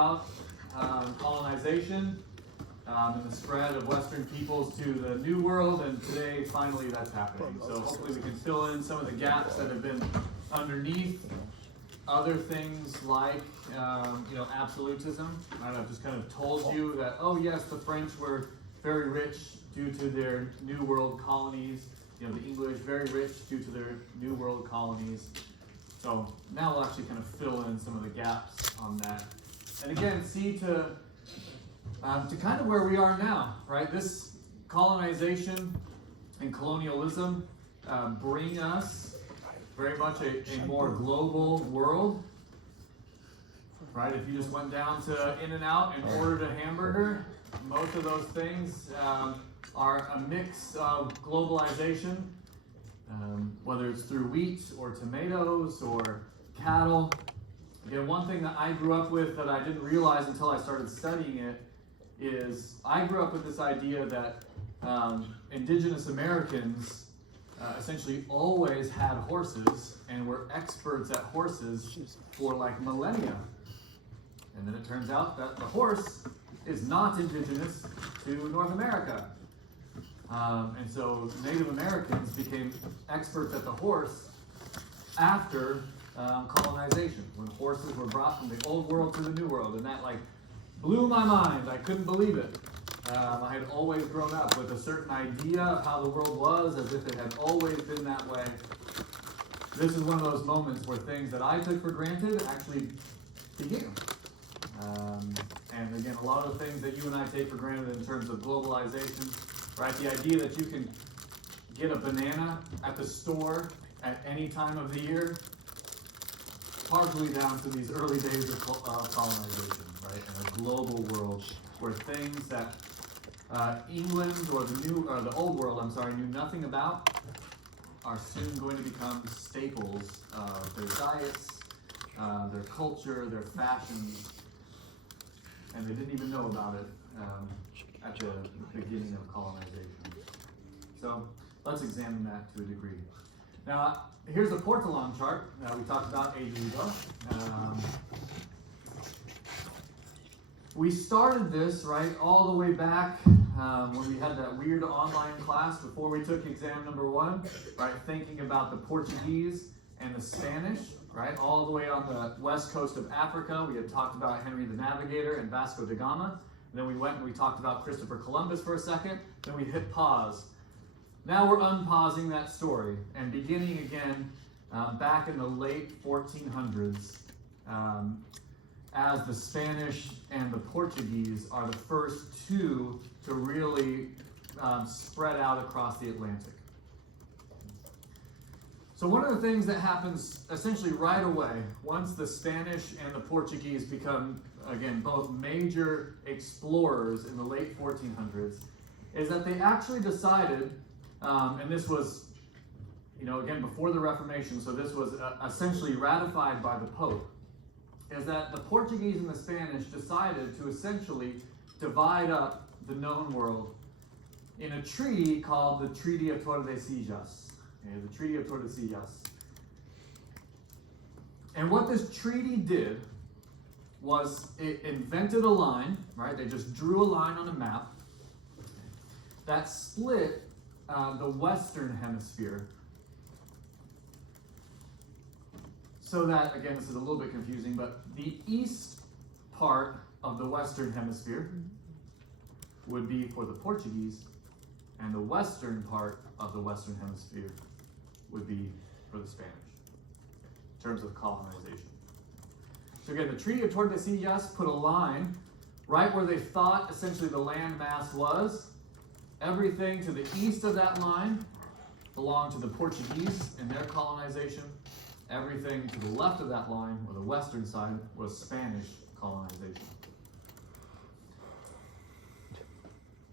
about colonization and the spread of Western peoples to the New World, and today, finally, that's happening. So hopefully we can fill in some of the gaps that have been underneath other things like, absolutism. Right? I've just kind of told you that, oh yes, the French were very rich due to their New World colonies. The English, very rich due to their New World colonies. So now we'll actually kind of fill in some of the gaps on that. And again, see to kind of where we are now, right? This colonization and colonialism bring us very much a more global world, right? If you just went down to In-N-Out and ordered a hamburger, most of those things are a mix of globalization, whether it's through wheat or tomatoes or cattle. Again, one thing that I grew up with that I didn't realize until I started studying it is I grew up with this idea that indigenous Americans essentially always had horses and were experts at horses for like millennia. And then it turns out that the horse is not indigenous to North America. And so Native Americans became experts at the horse after colonization, when horses were brought from the old world to the new world. And that blew my mind. I couldn't believe it. I had always grown up with a certain idea of how the world was, as if it had always been that way. This is one of those moments where things that I took for granted actually began. And again, a lot of the things that you and I take for granted in terms of globalization, right? The idea that you can get a banana at the store at any time of the year, partially down to these early days of colonization, right? In a global world where things that England or the old world, knew nothing about, are soon going to become staples of their diets, their culture, their fashions, and they didn't even know about it at the beginning of colonization. So let's examine that to a degree. Now, here's a Portolan chart that we talked about ages ago. We started this, right, all the way back when we had that weird online class before we took exam number 1, right, thinking about the Portuguese and the Spanish, right, all the way on the west coast of Africa. We had talked about Henry the Navigator and Vasco da Gama. And then we went and we talked about Christopher Columbus for a second. Then we hit pause. Now we're unpausing that story and beginning again back in the late 1400s as the Spanish and the Portuguese are the first two to really spread out across the Atlantic. So one of the things that happens essentially right away, once the Spanish and the Portuguese become, again, both major explorers in the late 1400s, is that they actually decided, and this was, again, before the Reformation, so this was essentially ratified by the Pope, is that the Portuguese and the Spanish decided to essentially divide up the known world in a treaty called the Treaty of Tordesillas. The Treaty of Tordesillas. And what this treaty did was it invented a line, right? They just drew a line on a map that split the Western Hemisphere. So that, again, this is a little bit confusing, but the east part of the Western Hemisphere would be for the Portuguese, and the western part of the Western Hemisphere would be for the Spanish, in terms of colonization. So again, the Treaty of Tordesillas put a line right where they thought essentially the landmass was. Everything to the east of that line belonged to the Portuguese and their colonization. Everything to the left of that line, or the western side, was Spanish colonization.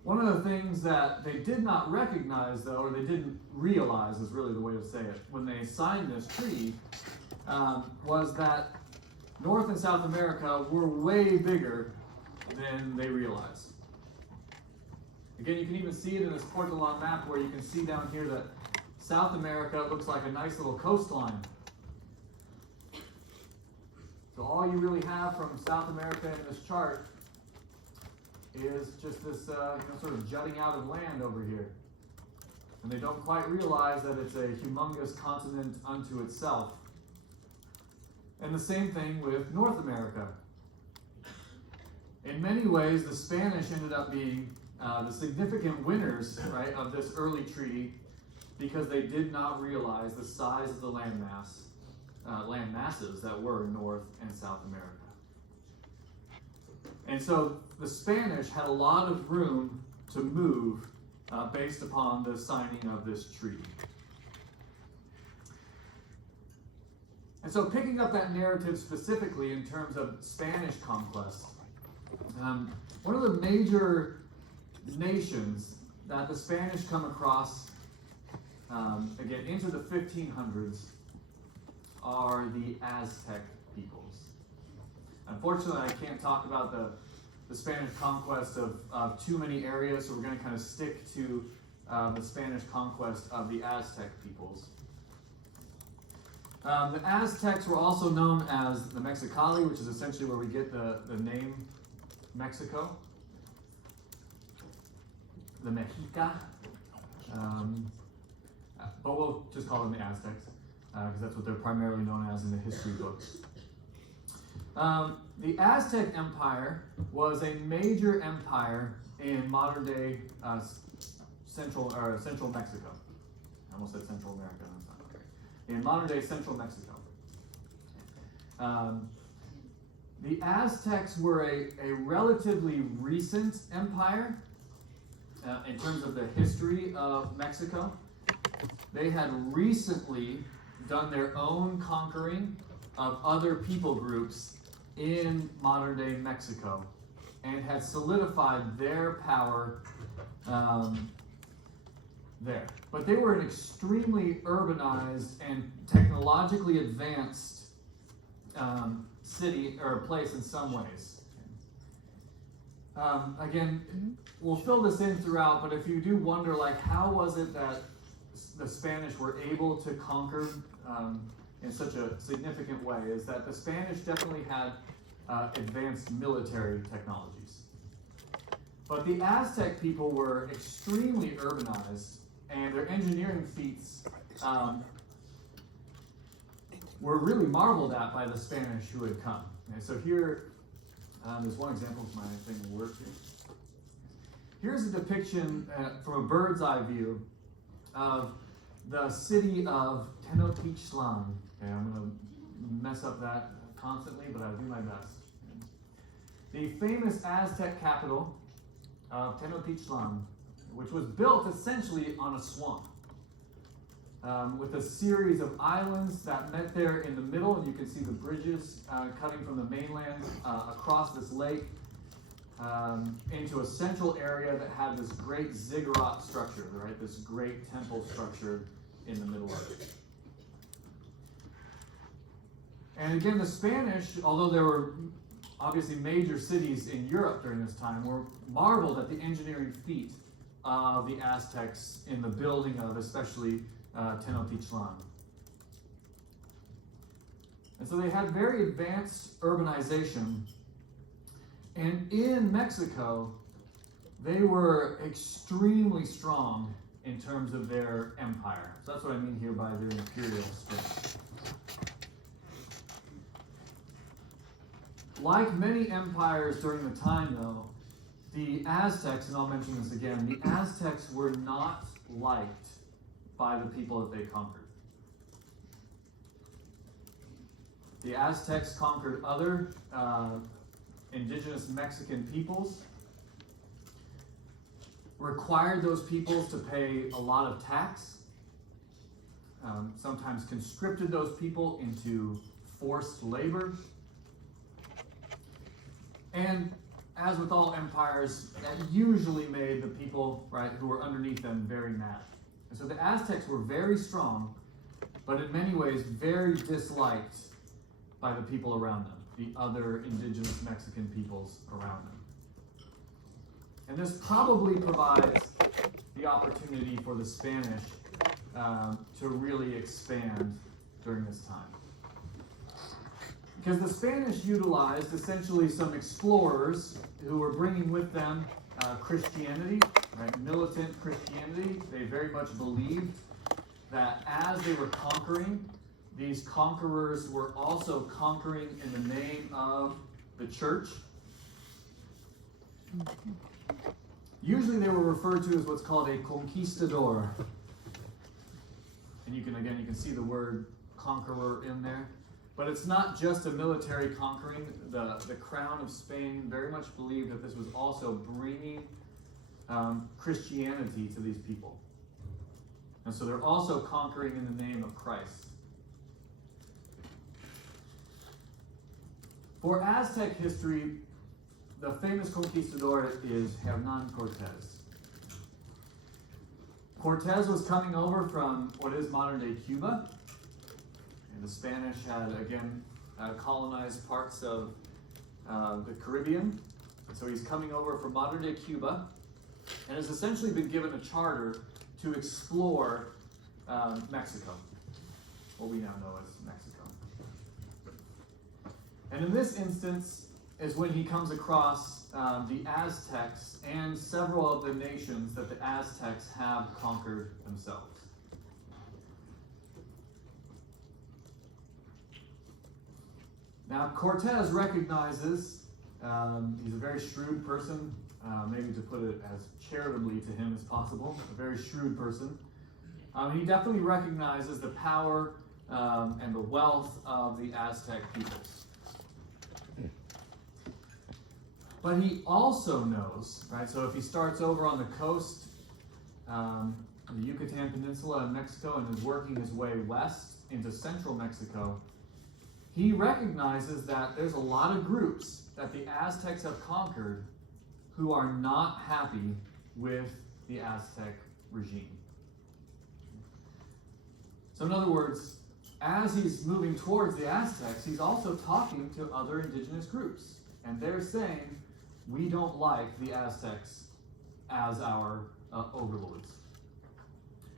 One of the things that they did not recognize, though, or they didn't realize is really the way to say it, when they signed this treaty, was that North and South America were way bigger than they realized. Again, you can even see it in this Portolan map where you can see down here that South America looks like a nice little coastline. So all you really have from South America in this chart is just this sort of jutting out of land over here. And they don't quite realize that it's a humongous continent unto itself. And the same thing with North America. In many ways, the Spanish ended up being the significant winners, right, of this early treaty, because they did not realize the size of the land masses that were North and South America. And so the Spanish had a lot of room to move based upon the signing of this treaty. And so picking up that narrative specifically in terms of Spanish conquest, one of the major nations that the Spanish come across, again, into the 1500s, are the Aztec peoples. Unfortunately, I can't talk about the Spanish conquest of too many areas, so we're going to kind of stick to the Spanish conquest of the Aztec peoples. The Aztecs were also known as the Mexicali, which is essentially where we get the name Mexico. The Mexica. But we'll just call them the Aztecs, because that's what they're primarily known as in the history books. The Aztec Empire was a major empire in modern day central Mexico. I almost said Central America. That's not okay. In modern day central Mexico. The Aztecs were a relatively recent empire in terms of the history of Mexico. They had recently done their own conquering of other people groups in modern day Mexico and had solidified their power there. But they were an extremely urbanized and technologically advanced city or place in some ways. Again, we'll fill this in throughout, but if you do wonder, like, how was it that the Spanish were able to conquer in such a significant way, is that the Spanish definitely had advanced military technologies. But the Aztec people were extremely urbanized, and their engineering feats were really marveled at by the Spanish who had come. And so here, there's one example of my thing that works here. Here's a depiction from a bird's eye view of the city of Tenochtitlan. Okay, I'm going to mess up that constantly, but I'll do my best. The famous Aztec capital of Tenochtitlan, which was built essentially on a swamp, with a series of islands that met there in the middle, and you can see the bridges cutting from the mainland across this lake into a central area that had this great ziggurat structure, right? This great temple structure in the middle of it. And again, the Spanish, although there were obviously major cities in Europe during this time, were marveled at the engineering feat of the Aztecs in the building of especially Tenochtitlan. And so they had very advanced urbanization. And in Mexico, they were extremely strong in terms of their empire. So that's what I mean here by their imperial strength. Like many empires during the time, though, the Aztecs, and I'll mention this again, the Aztecs were not liked by the people that they conquered. The Aztecs conquered other indigenous Mexican peoples, required those peoples to pay a lot of tax, sometimes conscripted those people into forced labor. And as with all empires, that usually made the people, right, who were underneath them very mad. And so the Aztecs were very strong, but in many ways very disliked by the people around them, the other indigenous Mexican peoples around them. And this probably provides the opportunity for the Spanish to really expand during this time. Because the Spanish utilized essentially some explorers who were bringing with them Christianity, right? Militant Christianity. They very much believed that as they were conquering, these conquerors were also conquering in the name of the church. Usually they were referred to as what's called a conquistador. And you can see the word conqueror in there. But it's not just a military conquering. The crown of Spain very much believed that this was also bringing Christianity to these people. And so they're also conquering in the name of Christ. For Aztec history, the famous conquistador is Hernán Cortés. Cortés was coming over from what is modern-day Cuba. And the Spanish had, again, colonized parts of the Caribbean. So he's coming over from modern-day Cuba and has essentially been given a charter to explore Mexico, what we now know as Mexico. And in this instance is when he comes across the Aztecs and several of the nations that the Aztecs have conquered themselves. Now, Cortés recognizes, he's a very shrewd person, maybe to put it as charitably to him as possible, a very shrewd person. He definitely recognizes the power and the wealth of the Aztec peoples. But he also knows, right, so if he starts over on the coast, the Yucatan Peninsula in Mexico, and is working his way west into central Mexico, he recognizes that there's a lot of groups that the Aztecs have conquered who are not happy with the Aztec regime. So in other words, as he's moving towards the Aztecs, he's also talking to other indigenous groups. And they're saying, we don't like the Aztecs as our overlords.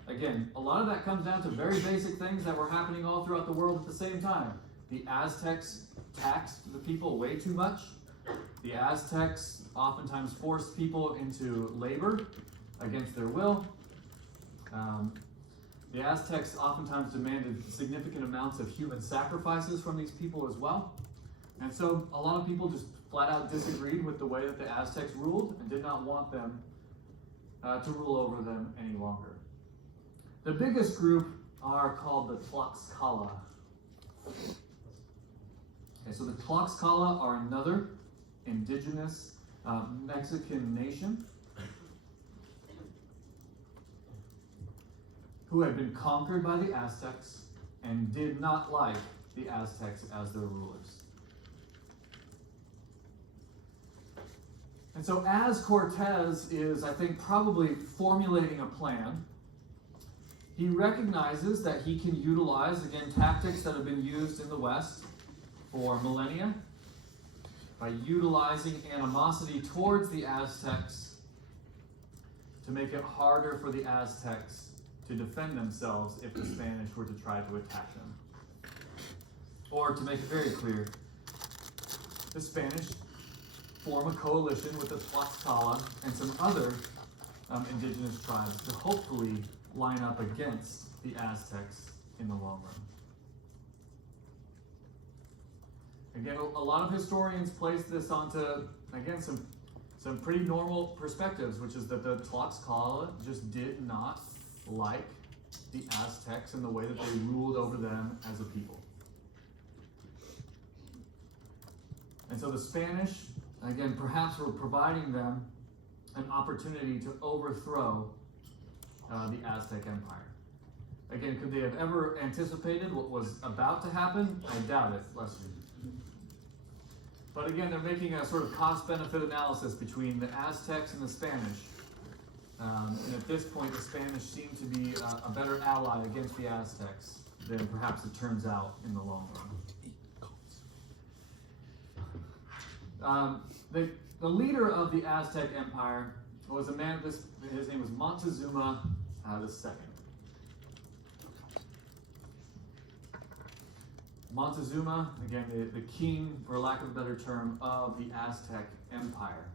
Again, a lot of that comes down to very basic things that were happening all throughout the world at the same time. The Aztecs taxed the people way too much. The Aztecs oftentimes forced people into labor against their will. The Aztecs oftentimes demanded significant amounts of human sacrifices from these people as well. And so a lot of people just flat out disagreed with the way that the Aztecs ruled and did not want them to rule over them any longer. The biggest group are called the Tlaxcala. Okay, so the Tlaxcala are another indigenous Mexican nation who had been conquered by the Aztecs and did not like the Aztecs as their rulers. And so as Cortés is, I think, probably formulating a plan, he recognizes that he can utilize, again, tactics that have been used in the West for millennia by utilizing animosity towards the Aztecs to make it harder for the Aztecs to defend themselves if the Spanish were to try to attack them. Or to make it very clear, the Spanish form a coalition with the Tlaxcala and some other indigenous tribes to hopefully line up against the Aztecs in the long run. Again, a lot of historians place this onto, again, some pretty normal perspectives, which is that the Tlaxcala just did not like the Aztecs and the way that they ruled over them as a people. And so the Spanish, again, perhaps were providing them an opportunity to overthrow the Aztec Empire. Again, could they have ever anticipated what was about to happen? I doubt it, Lester. But again, they're making a sort of cost-benefit analysis between the Aztecs and the Spanish. And at this point, the Spanish seem to be a better ally against the Aztecs than perhaps it turns out in the long run. The leader of the Aztec Empire was a man, his name was Montezuma II. Montezuma, again, the king, for lack of a better term, of the Aztec Empire.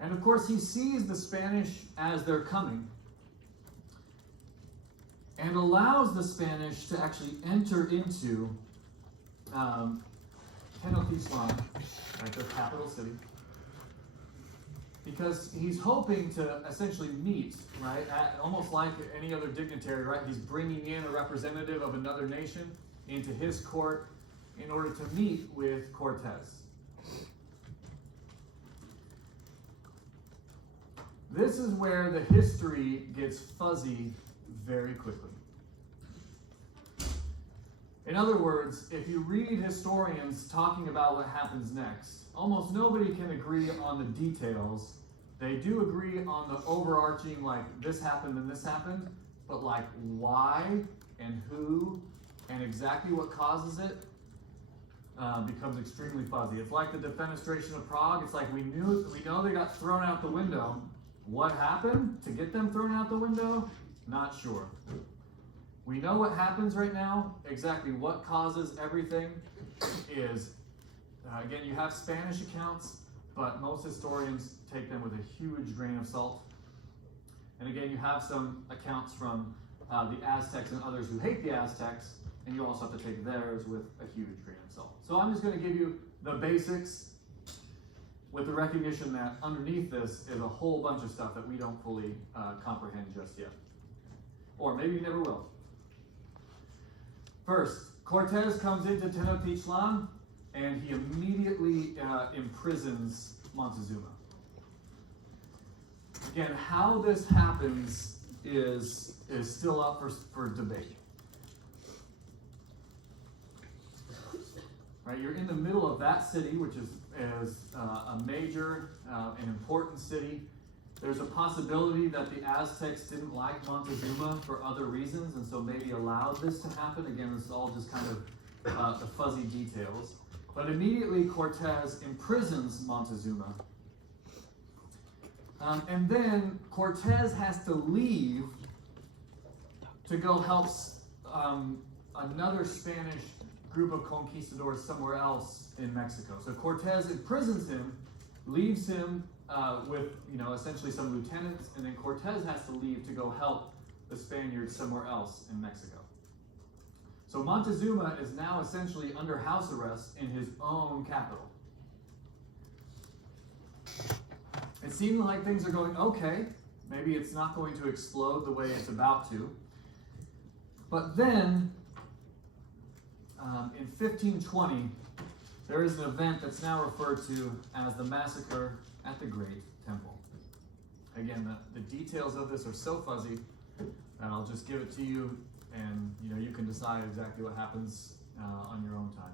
And of course, he sees the Spanish as they're coming and allows the Spanish to actually enter into Tenochtitlan, right, their capital city, because he's hoping to essentially meet, right, almost like any other dignitary, right? He's bringing in a representative of another nation into his court in order to meet with Cortez. This is where the history gets fuzzy very quickly. In other words, if you read historians talking about what happens next, almost nobody can agree on the details. They do agree on the overarching, like, this happened and this happened, but like why and who and exactly what causes it becomes extremely fuzzy. It's like the defenestration of Prague. It's like we know they got thrown out the window. What happened to get them thrown out the window? Not sure. We know what happens right now. Exactly what causes everything is, again, you have Spanish accounts, but most historians take them with a huge grain of salt. And again, you have some accounts from the Aztecs and others who hate the Aztecs, and you also have to take theirs with a huge grain of salt. So I'm just going to give you the basics with the recognition that underneath this is a whole bunch of stuff that we don't fully comprehend just yet. Or maybe you never will. First, Cortez comes into Tenochtitlan and he immediately imprisons Montezuma. Again, how this happens is still up for debate. Right, you're in the middle of that city, which is a major and important city. There's a possibility that the Aztecs didn't like Montezuma for other reasons, and so maybe allowed this to happen. Again, this is all just kind of the fuzzy details. But immediately Cortez imprisons Montezuma. And then Cortez has to leave to go help another Spanish group of conquistadors somewhere else in Mexico. So Cortez imprisons him, leaves him with, essentially some lieutenants, and then Cortez has to leave to go help the Spaniards somewhere else in Mexico. So Montezuma is now essentially under house arrest in his own capital. It seemed like things are going okay. Maybe it's not going to explode the way it's about to. But then, in 1520, there is an event that's now referred to as the Massacre at the Great Temple. Again, the details of this are so fuzzy that I'll just give it to you, and you can decide exactly what happens on your own time.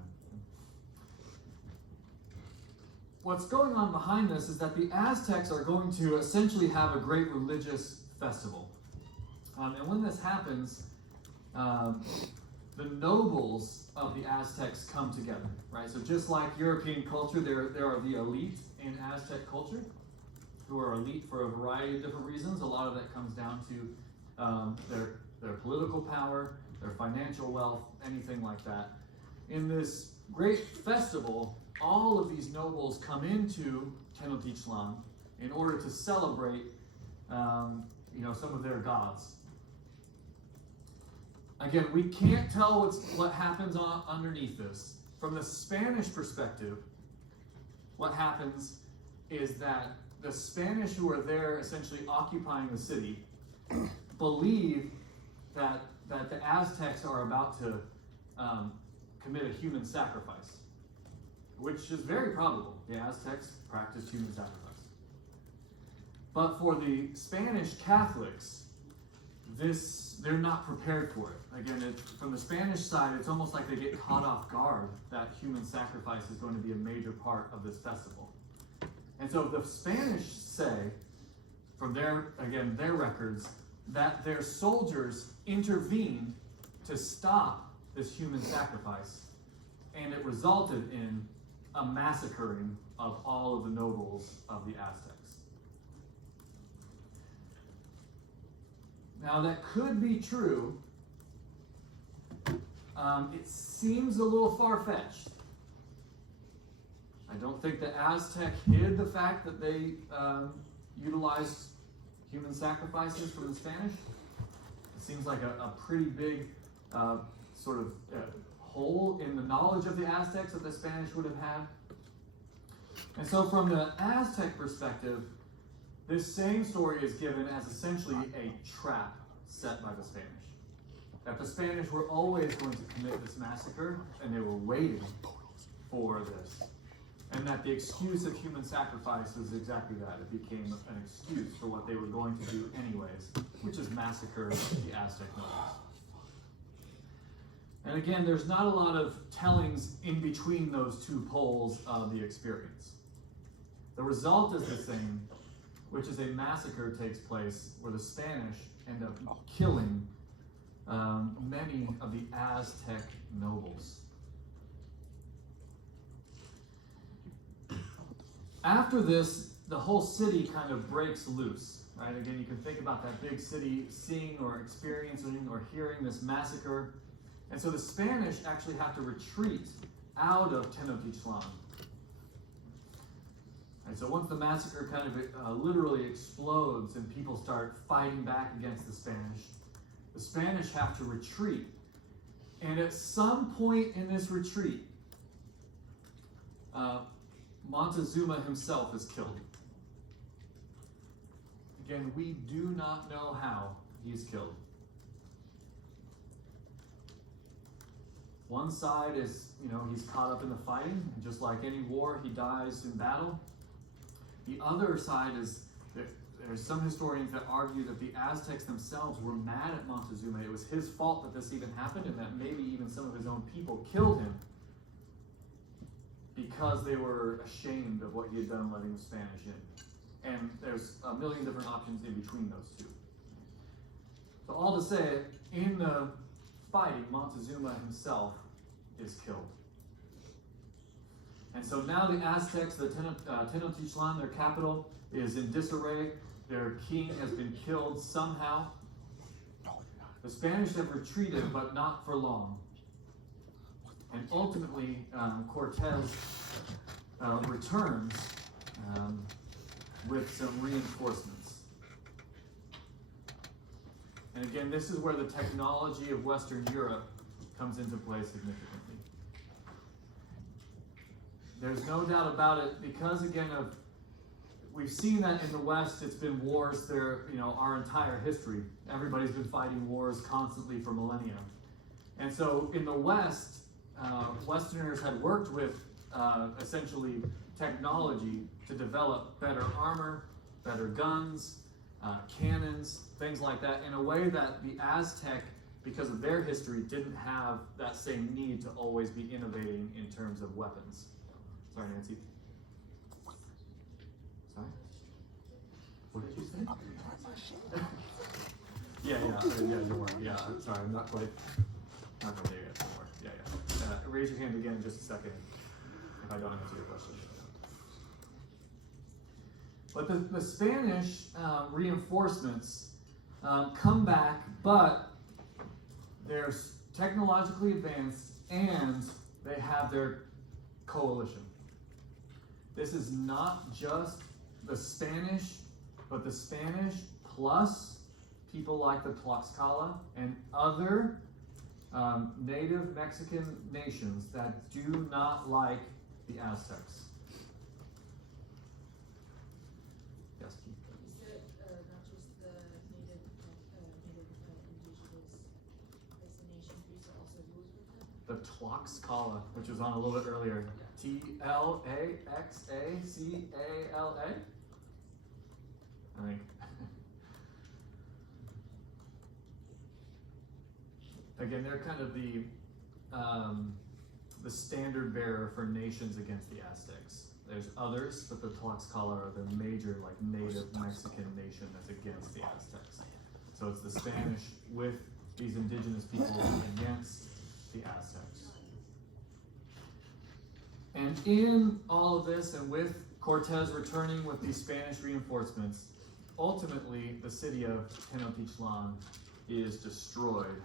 What's going on behind this is that the Aztecs are going to essentially have a great religious festival. And when this happens, the nobles of the Aztecs come together, right? So just like European culture, there are the elite in Aztec culture, who are elite for a variety of different reasons. A lot of that comes down to their political power, their financial wealth, anything like that. In this great festival, all of these nobles come into Tenochtitlan in order to celebrate, some of their gods. Again, we can't tell what happens underneath this. From the Spanish perspective, what happens is that the Spanish who are there essentially occupying the city believe that the Aztecs are about to commit a human sacrifice, which is very probable. The Aztecs practiced human sacrifice. But for the Spanish Catholics, they're not prepared for it. Again, from the Spanish side, it's almost like they get caught off guard that human sacrifice is going to be a major part of this festival. And so the Spanish say, from their records, that their soldiers intervened to stop this human sacrifice, and it resulted in a massacring of all of the nobles of the Aztecs. Now that could be true, it seems a little far-fetched. I don't think the Aztec hid the fact that they utilized human sacrifices from the Spanish. It seems like a pretty big sort of hole in the knowledge of the Aztecs that the Spanish would have had. And so from the Aztec perspective, this same story is given as essentially a trap set by the Spanish. That the Spanish were always going to commit this massacre, and they were waiting for this. And that the excuse of human sacrifice is exactly that. It became an excuse for what they were going to do anyways, which is massacre the Aztec nobles. And again, there's not a lot of tellings in between those two poles of the experience. The result is the same, which is a massacre takes place where the Spanish end up killing many of the Aztec nobles. After this, the whole city kind of breaks loose, right? Again, you can think about that big city seeing or experiencing or hearing this massacre. And so the Spanish actually have to retreat out of Tenochtitlan. And so once the massacre kind of literally explodes and people start fighting back against the Spanish have to retreat. And at some point in this retreat, Montezuma himself is killed. Again, we do not know how he's killed. One side is, he's caught up in the fighting, and just like any war, he dies in battle. The other side is, there's some historians that argue that the Aztecs themselves were mad at Montezuma. It was his fault that this even happened, and that maybe even some of his own people killed him because they were ashamed of what he had done letting the Spanish in. And there's a million different options in between those two. So all to say, in the fighting, Montezuma himself is killed. And so now the Aztecs, the Tenochtitlan, their capital, is in disarray. Their king has been killed somehow. The Spanish have retreated, but not for long. And ultimately, Cortez returns with some reinforcements. And again, this is where the technology of Western Europe comes into play significantly. There's no doubt about it, because again we've seen that in the West, it's been wars there, our entire history. Everybody's been fighting wars constantly for millennia. And so in the West, Westerners had worked with essentially technology to develop better armor, better guns, cannons, things like that, in a way that the Aztec, because of their history, didn't have that same need to always be innovating in terms of weapons. Sorry, Nancy. Sorry? What did you say? Yeah, don't worry. Yeah, sorry, I'm not quite there yet. Don't worry. Yeah. Raise your hand again in just a second if I don't answer your question. But the Spanish reinforcements come back, but they're technologically advanced and they have their coalition. This is not just the Spanish, but the Spanish plus people like the Tlaxcala and other native Mexican nations that do not like the Aztecs. Yes, Keith? You said not just the native indigenous as a nation, but you said also who was with them? The Tlaxcala, which was on a little bit earlier. Tlaxacala, I think. Again, they're kind of the standard bearer for nations against the Aztecs. There's others, but the Tlaxcala are the major, native Mexican nation that's against the Aztecs. So it's the Spanish with these indigenous people against the Aztecs. And in all of this, and with Cortez returning with these Spanish reinforcements, ultimately the city of Tenochtitlan is destroyed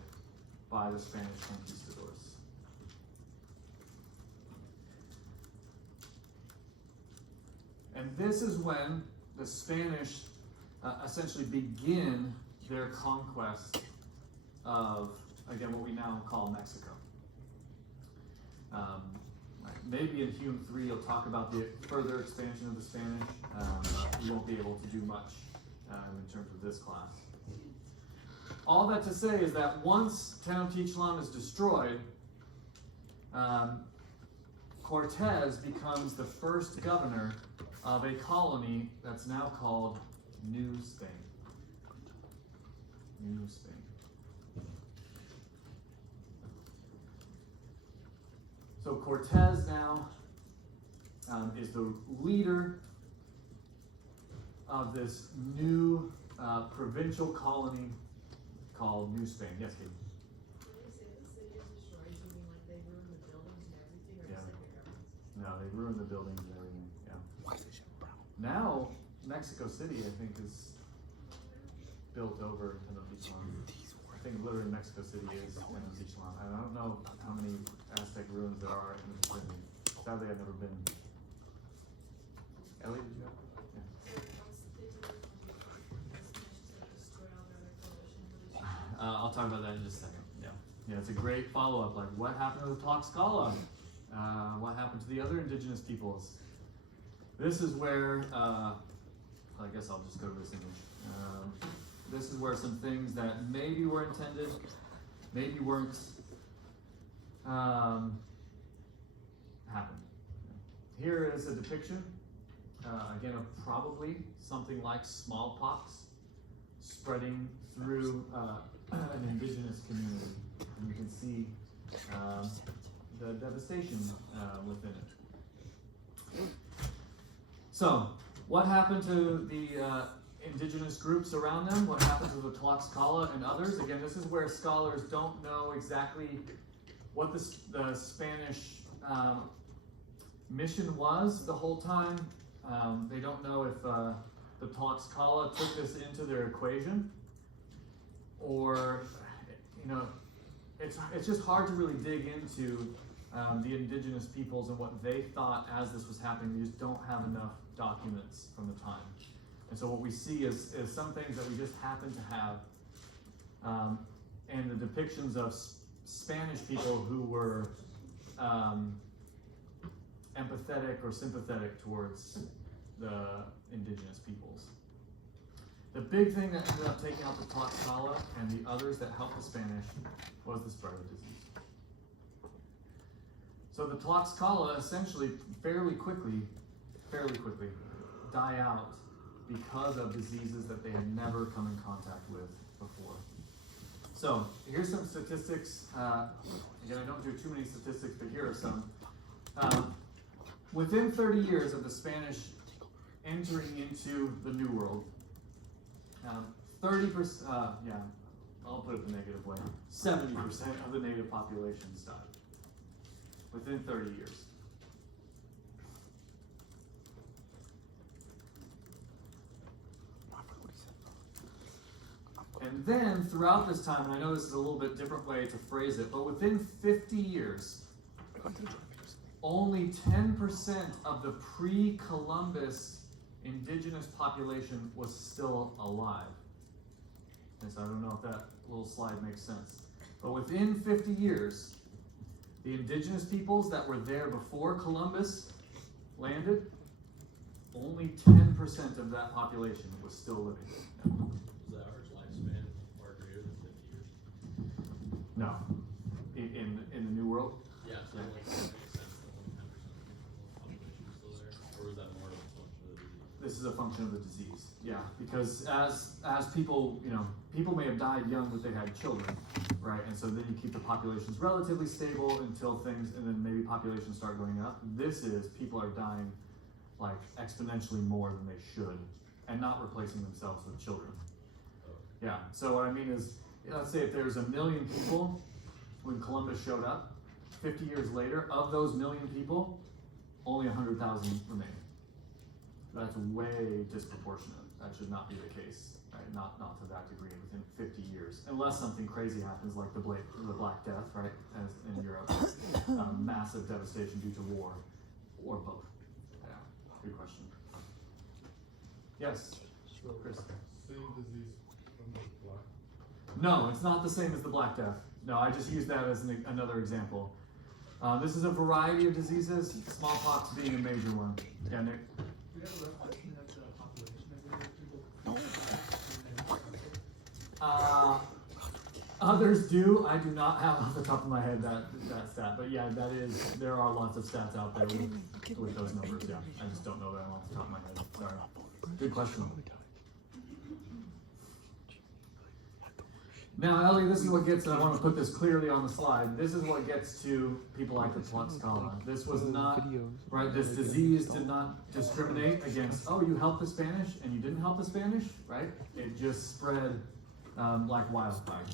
by the Spanish conquistadors. And this is when the Spanish essentially begin their conquest of, again, what we now call Mexico. Maybe in Hume 3 you'll talk about the further expansion of the Spanish. We won't be able to do much in terms of this class. All that to say is that once Tenochtitlan is destroyed, Cortez becomes the first governor of a colony that's now called New Spain. New Spain. So Cortez now is the leader of this new provincial colony called New Spain. Yes, Kate? When they say the city is destroyed, you mean like they ruined the buildings and everything, or Yeah. just like your government? No, they ruined the buildings and everything. Yeah. Now Mexico City, I think, is built over Tenochtitlan. I think literally Mexico City is Tenochtitlan. I don't know how many Aztec ruins there are in the vicinity. Sadly, I've never been. Ellie, did you have? I'll talk about that in just a second. Yeah, it's a great follow-up. Like, what happened to the Tlaxcala? What happened to the other indigenous peoples? This is where, I guess I'll just go to this image. This is where some things that maybe were intended, maybe weren't, happened. Here is a depiction, again, of probably something like smallpox spreading through an indigenous community. And you can see the devastation within it. So, what happened to the indigenous groups around them? What happened to the Tlaxcala and others? Again, this is where scholars don't know exactly what the Spanish mission was the whole time. They don't know if the Tlaxcala took this into their equation, or, it's just hard to really dig into the indigenous peoples and what they thought as this was happening. We just don't have enough documents from the time. And so what we see is some things that we just happen to have, and the depictions of Spanish people who were empathetic or sympathetic towards the indigenous peoples. The big thing that ended up taking out the Tlaxcala and the others that helped the Spanish was the spread of disease. So the Tlaxcala essentially fairly quickly die out because of diseases that they had never come in contact with before. So here's some statistics. Again, I don't do too many statistics, but here are some. Within 30 years of the Spanish entering into the New World, 30%, I'll put it the negative way, 70% of the native populations died within 30 years. And then throughout this time, and I know this is a little bit different way to phrase it, but within 50 years, only 10% of the pre-Columbus indigenous population was still alive. And so I don't know if that little slide makes sense. But within 50 years, the indigenous peoples that were there before Columbus landed, only 10% of that population was still living. Is the average lifespan far greater than 50 years? No. In the New World? Yeah, so that makes sense that only 10% of the population is still there? Or is that more of a function of the disease? This is a function of the disease, yeah. Because as people, people may have died young, but they had children, right? And so then you keep the populations relatively stable until things, and then maybe populations start going up. This is, people are dying like exponentially more than they should, and not replacing themselves with children. Yeah, so what I mean is, let's say if there's 1 million people when Columbus showed up, 50 years later, of those 1 million people, only 100,000 remain. That's way disproportionate. That should not be the case, right? Not to that degree within 50 years, unless something crazy happens like the Black Death, right? As in Europe, massive devastation due to war, or both. Yeah, good question. Yes, Chris. Same disease from the black. No, it's not the same as the Black Death. No, I just used that as another example. This is a variety of diseases, smallpox being a major one. Yeah, Nick? Do you have a rough estimate of the population of your people? Others do. I do not have off the top of my head that stat, but yeah, there are lots of stats out there with those numbers. Yeah, I just don't know them off the top of my head. Sorry. Good question. Now, Ellie, this is what gets, and I want to put this clearly on the slide. This is what gets to people like the Tlaxcala. This was not, right, this disease did not discriminate against, oh, you helped the Spanish and you didn't help the Spanish, right? It just spread like wildfire.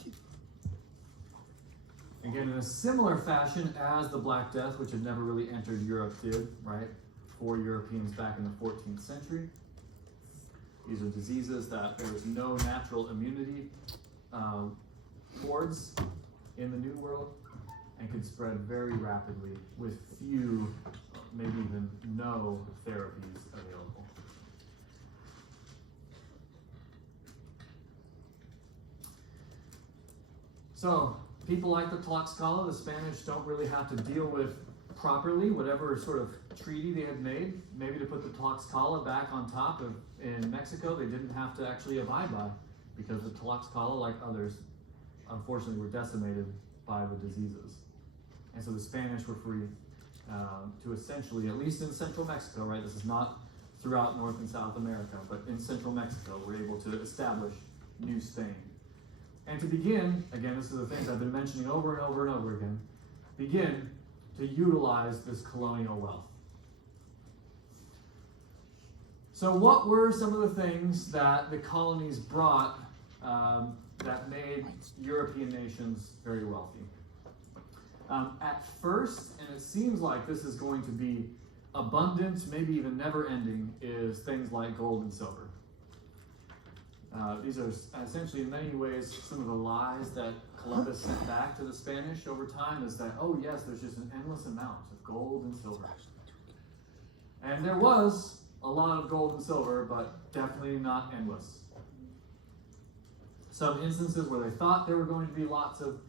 Again, in a similar fashion as the Black Death, which had never really entered Europe, did, right? For Europeans back in the 14th century. These are diseases that there was no natural immunity towards in the New World and could spread very rapidly with few, maybe even no therapies available. So, people like the Tlaxcala, the Spanish don't really have to deal with properly whatever sort of treaty they had made. Maybe to put the Tlaxcala back on top of in Mexico, they didn't have to actually abide by, because the Tlaxcala, like others, unfortunately were decimated by the diseases. And so the Spanish were free to essentially, at least in central Mexico, right? This is not throughout North and South America, but in central Mexico, were able to establish New Spain. And to begin, again, this is the things I've been mentioning over and over and over again, begin to utilize this colonial wealth. So what were some of the things that the colonies brought that made European nations very wealthy? At first, and it seems like this is going to be abundant, maybe even never ending, is things like gold and silver. These are essentially, in many ways, some of the lies that Columbus sent back to the Spanish over time, is that, oh yes, there's just an endless amount of gold and silver. And there was a lot of gold and silver, but definitely not endless. Some instances where they thought there were going to be lots of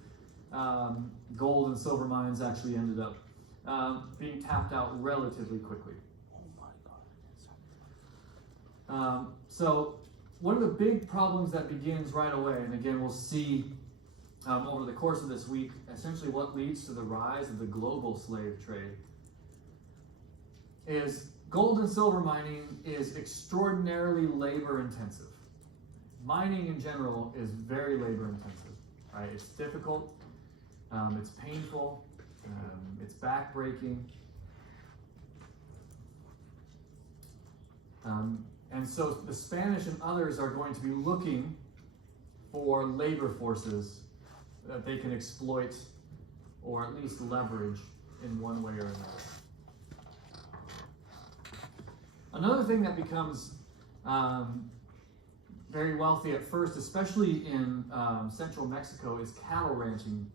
gold and silver mines actually ended up being tapped out relatively quickly. So one of the big problems that begins right away, and again we'll see over the course of this week, essentially what leads to the rise of the global slave trade, is gold and silver mining is extraordinarily labor intensive. Mining in general is very labor intensive, right? It's difficult, it's painful, it's backbreaking. And so the Spanish and others are going to be looking for labor forces that they can exploit or at least leverage in one way or another. Another thing that becomes very wealthy at first, especially in central Mexico, is cattle ranching.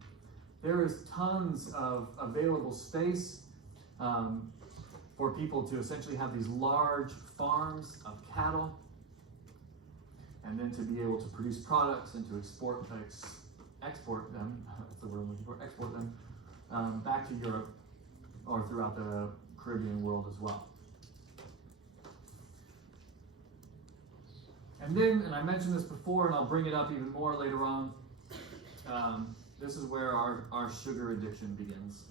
There is tons of available space for people to essentially have these large farms of cattle, and then to be able to produce products and to export them, that's the word I'm looking for, export them back to Europe or throughout the Caribbean world as well. And then, and I mentioned this before, and I'll bring it up even more later on, this is where our sugar addiction begins.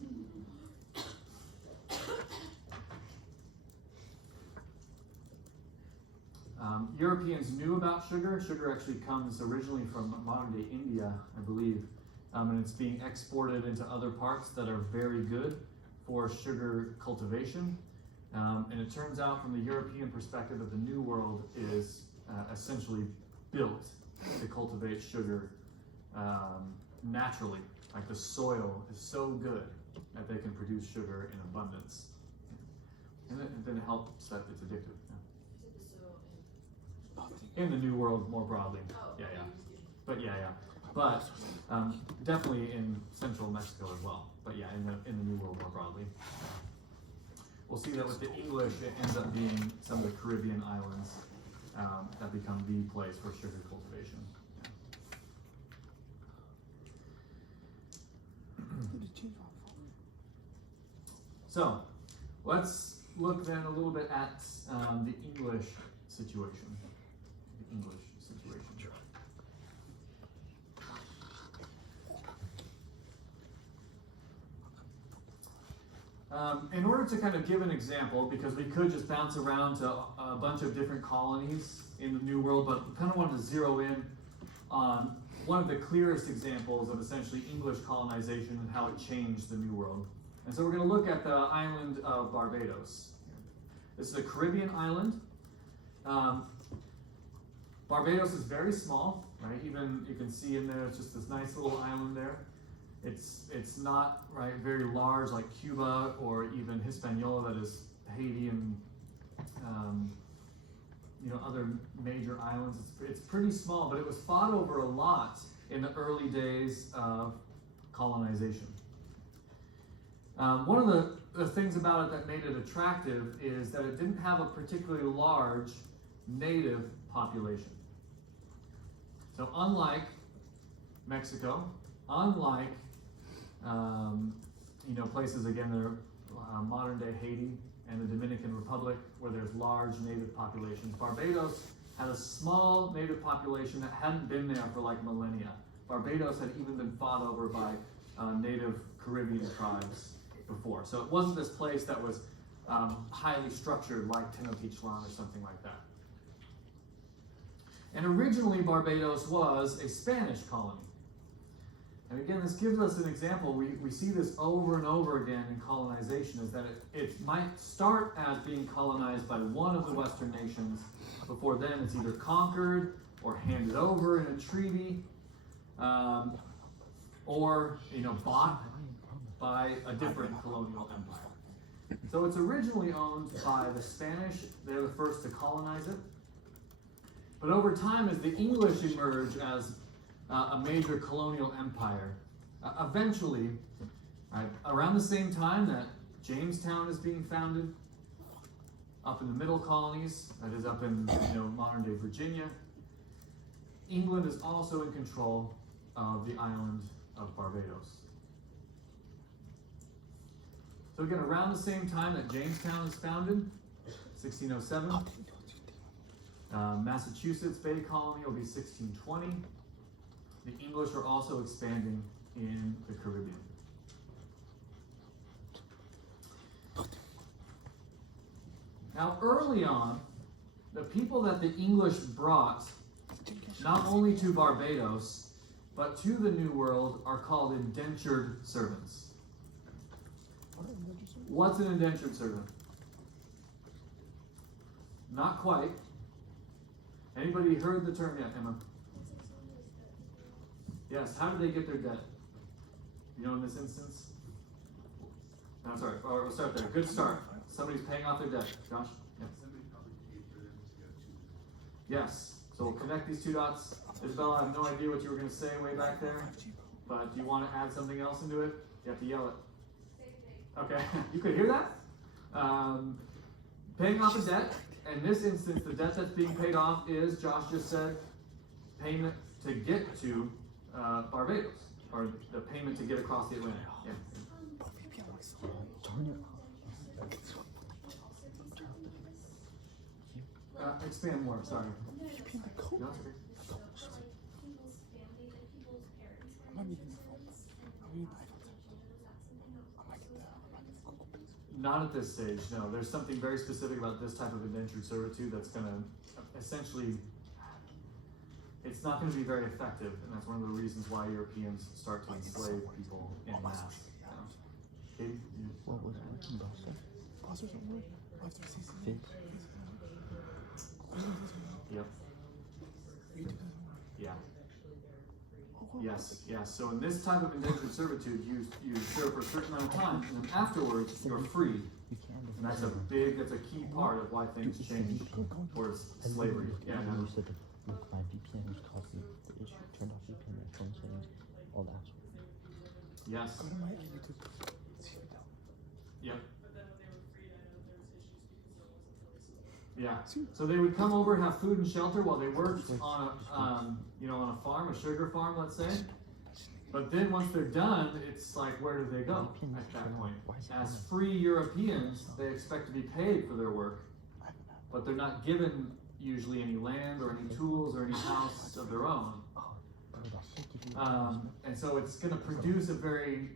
Europeans knew about sugar. Sugar actually comes originally from modern-day India, I believe, and it's being exported into other parts that are very good for sugar cultivation. And it turns out, from the European perspective, that the New World is essentially built to cultivate sugar naturally. Like the soil is so good that they can produce sugar in abundance. And then it helps that it's addictive. In the New World more broadly. Yeah. But But definitely in central Mexico as well. But yeah, in the New World more broadly. We'll see that with the English, it ends up being some of the Caribbean islands that become the place for sugar cultivation. So, let's look then a little bit at the English situation. The English situation. In order to kind of give an example, because we could just bounce around to a bunch of different colonies in the New World, but we kind of wanted to zero in on one of the clearest examples of essentially English colonization and how it changed the New World. And so we're going to look at the island of Barbados. This is a Caribbean island. Barbados is very small, right? Even you can see in there, it's just this nice little island there. It's not right very large like Cuba or even Hispaniola, that is Haiti and other major islands. It's pretty small, but it was fought over a lot in the early days of colonization. One of the things about it that made it attractive is that it didn't have a particularly large native population. So unlike Mexico, unlike places again that are modern day Haiti and the Dominican Republic, where there's large native populations, Barbados had a small native population that hadn't been there for like millennia. Barbados had even been fought over by native Caribbean tribes before. So it wasn't this place that was highly structured like Tenochtitlan or something like that. And originally Barbados was a Spanish colony. And again, this gives us an example. We see this over and over again in colonization, is that it might start as being colonized by one of the Western nations. Before then, it's either conquered or handed over in a treaty, or bought by a different colonial empire. So it's originally owned by the Spanish. They're the first to colonize it. But over time, as the English emerge as a major colonial empire, eventually, around the same time that Jamestown is being founded, up in the middle colonies, that is up in modern day Virginia, England is also in control of the island of Barbados. So again, around the same time that Jamestown is founded, 1607, Massachusetts Bay Colony will be 1620. The English are also expanding in the Caribbean. Now, early on, the people that the English brought not only to Barbados, but to the New World are called indentured servants. What's an indentured servant? Not quite. Anybody heard the term yet, Emma? Yes, how did they get their debt? In this instance? No, sorry, we'll start there. Good start. Somebody's paying off their debt. Josh? Yes. Somebody probably paid for them to get two. Yes. So we'll connect these two dots. Isabella, I have no idea what you were going to say way back there, but do you want to add something else into it? You have to yell it. Okay, you could hear that? Paying off a debt. In this instance, the debt that's being paid off is, Josh just said, payment to get to Barbados, or the payment to get across the Atlantic. Yeah. Expand more, sorry. No, it's okay. Not at this stage, no. There's something very specific about this type of indentured servitude that's going to essentially, it's not going to be very effective, and that's one of the reasons why Europeans start to enslave people in mass. Katie? What was it? Yep. Yeah. Yes, yes. So in this type of indentured servitude, you serve for a certain amount of time, and then afterwards you're free. And that's a key part of why things change towards slavery. Yeah. And you said that, look, my VPN was causing the issue. Turned off VPN, my phone settings, all that. Yes. Yep. Yeah. So they would come over, have food and shelter while they worked on a, on a farm, a sugar farm, let's say. But then once they're done, it's like, where do they go at that point? As free Europeans, they expect to be paid for their work, but they're not given usually any land or any tools or any house of their own. And so it's going to produce a very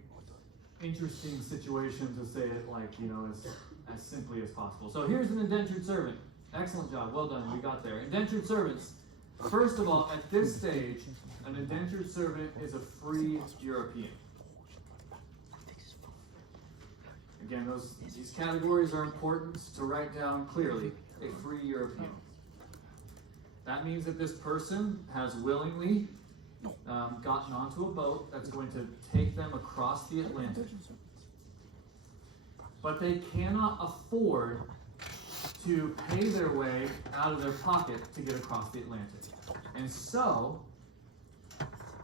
interesting situation, to say it like, as simply as possible. So here's an indentured servant. Excellent job. Well done. We got there. Indentured servants. First of all, at this stage, an indentured servant is a free European. Again, these categories are important to write down clearly. A free European. That means that this person has willingly gotten onto a boat that's going to take them across the Atlantic. But they cannot afford to pay their way out of their pocket to get across the Atlantic. And so,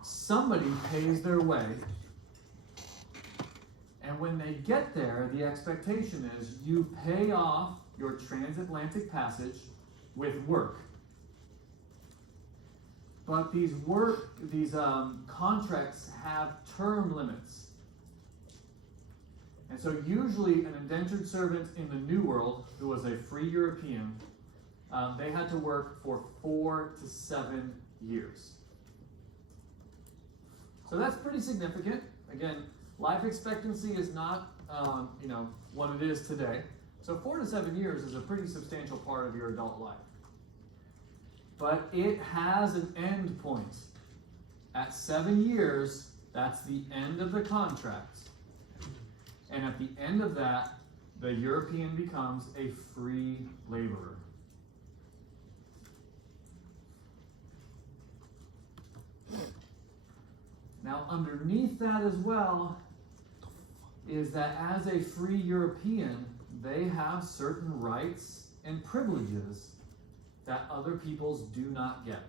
somebody pays their way, and when they get there, the expectation is you pay off your transatlantic passage with work. But these contracts have term limits. And so usually an indentured servant in the New World, who was a free European, they had to work for 4 to 7 years. So that's pretty significant. Again, life expectancy is not, what it is today. So 4 to 7 years is a pretty substantial part of your adult life. But it has an end point. At 7 years, that's the end of the contract. And at the end of that, the European becomes a free laborer. Now, underneath that as well is that as a free European, they have certain rights and privileges that other peoples do not get.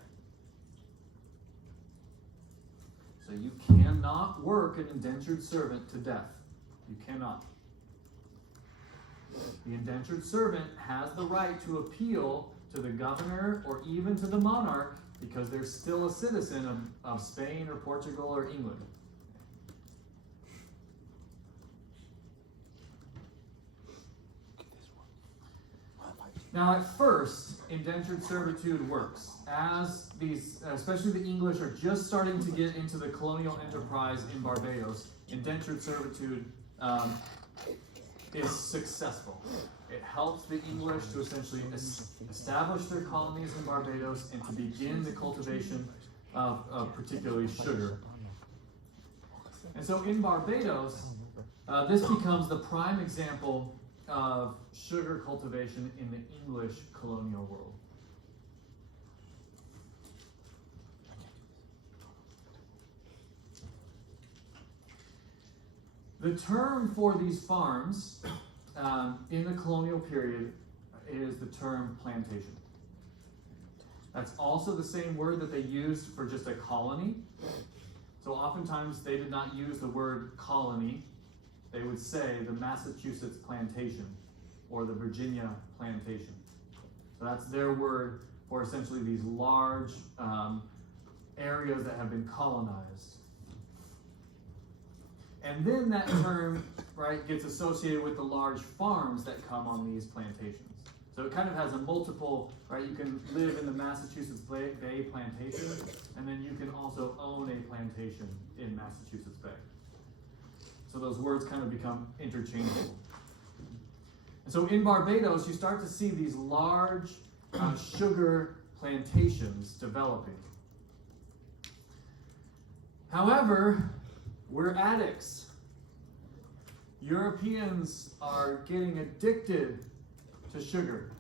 So you cannot work an indentured servant to death. You cannot. The indentured servant has the right to appeal to the governor or even to the monarch because they're still a citizen of Spain or Portugal or England. Now, at first, indentured servitude works. As these, especially the English, are just starting to get into the colonial enterprise in Barbados, indentured servitude is successful. It helps the English to essentially establish their colonies in Barbados and to begin the cultivation of particularly sugar. And so in Barbados, this becomes the prime example of sugar cultivation in the English colonial world. The term for these farms in the colonial period is the term plantation. That's also the same word that they used for just a colony. So oftentimes they did not use the word colony. They would say the Massachusetts plantation or the Virginia plantation. So that's their word for essentially these large areas that have been colonized. And then that term, right, gets associated with the large farms that come on these plantations. So it kind of has a multiple, right, you can live in the Massachusetts Bay plantation, and then you can also own a plantation in Massachusetts Bay. So those words kind of become interchangeable. And so in Barbados, you start to see these large sugar plantations developing. However, we're addicts. Europeans are getting addicted to sugar.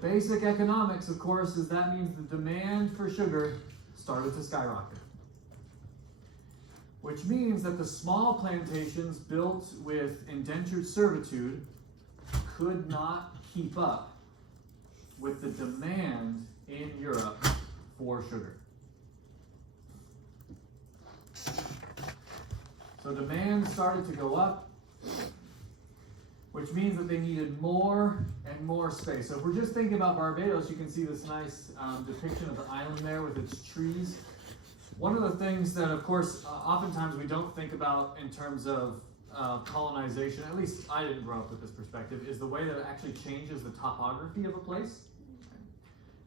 Basic economics, of course, is that means the demand for sugar started to skyrocket. Which means that the small plantations built with indentured servitude could not keep up with the demand in Europe for sugar. So demand started to go up, which means that they needed more and more space. So if we're just thinking about Barbados, you can see this nice depiction of the island there with its trees. One of the things that, of course, oftentimes we don't think about in terms of colonization, at least I didn't grow up with this perspective, is the way that it actually changes the topography of a place.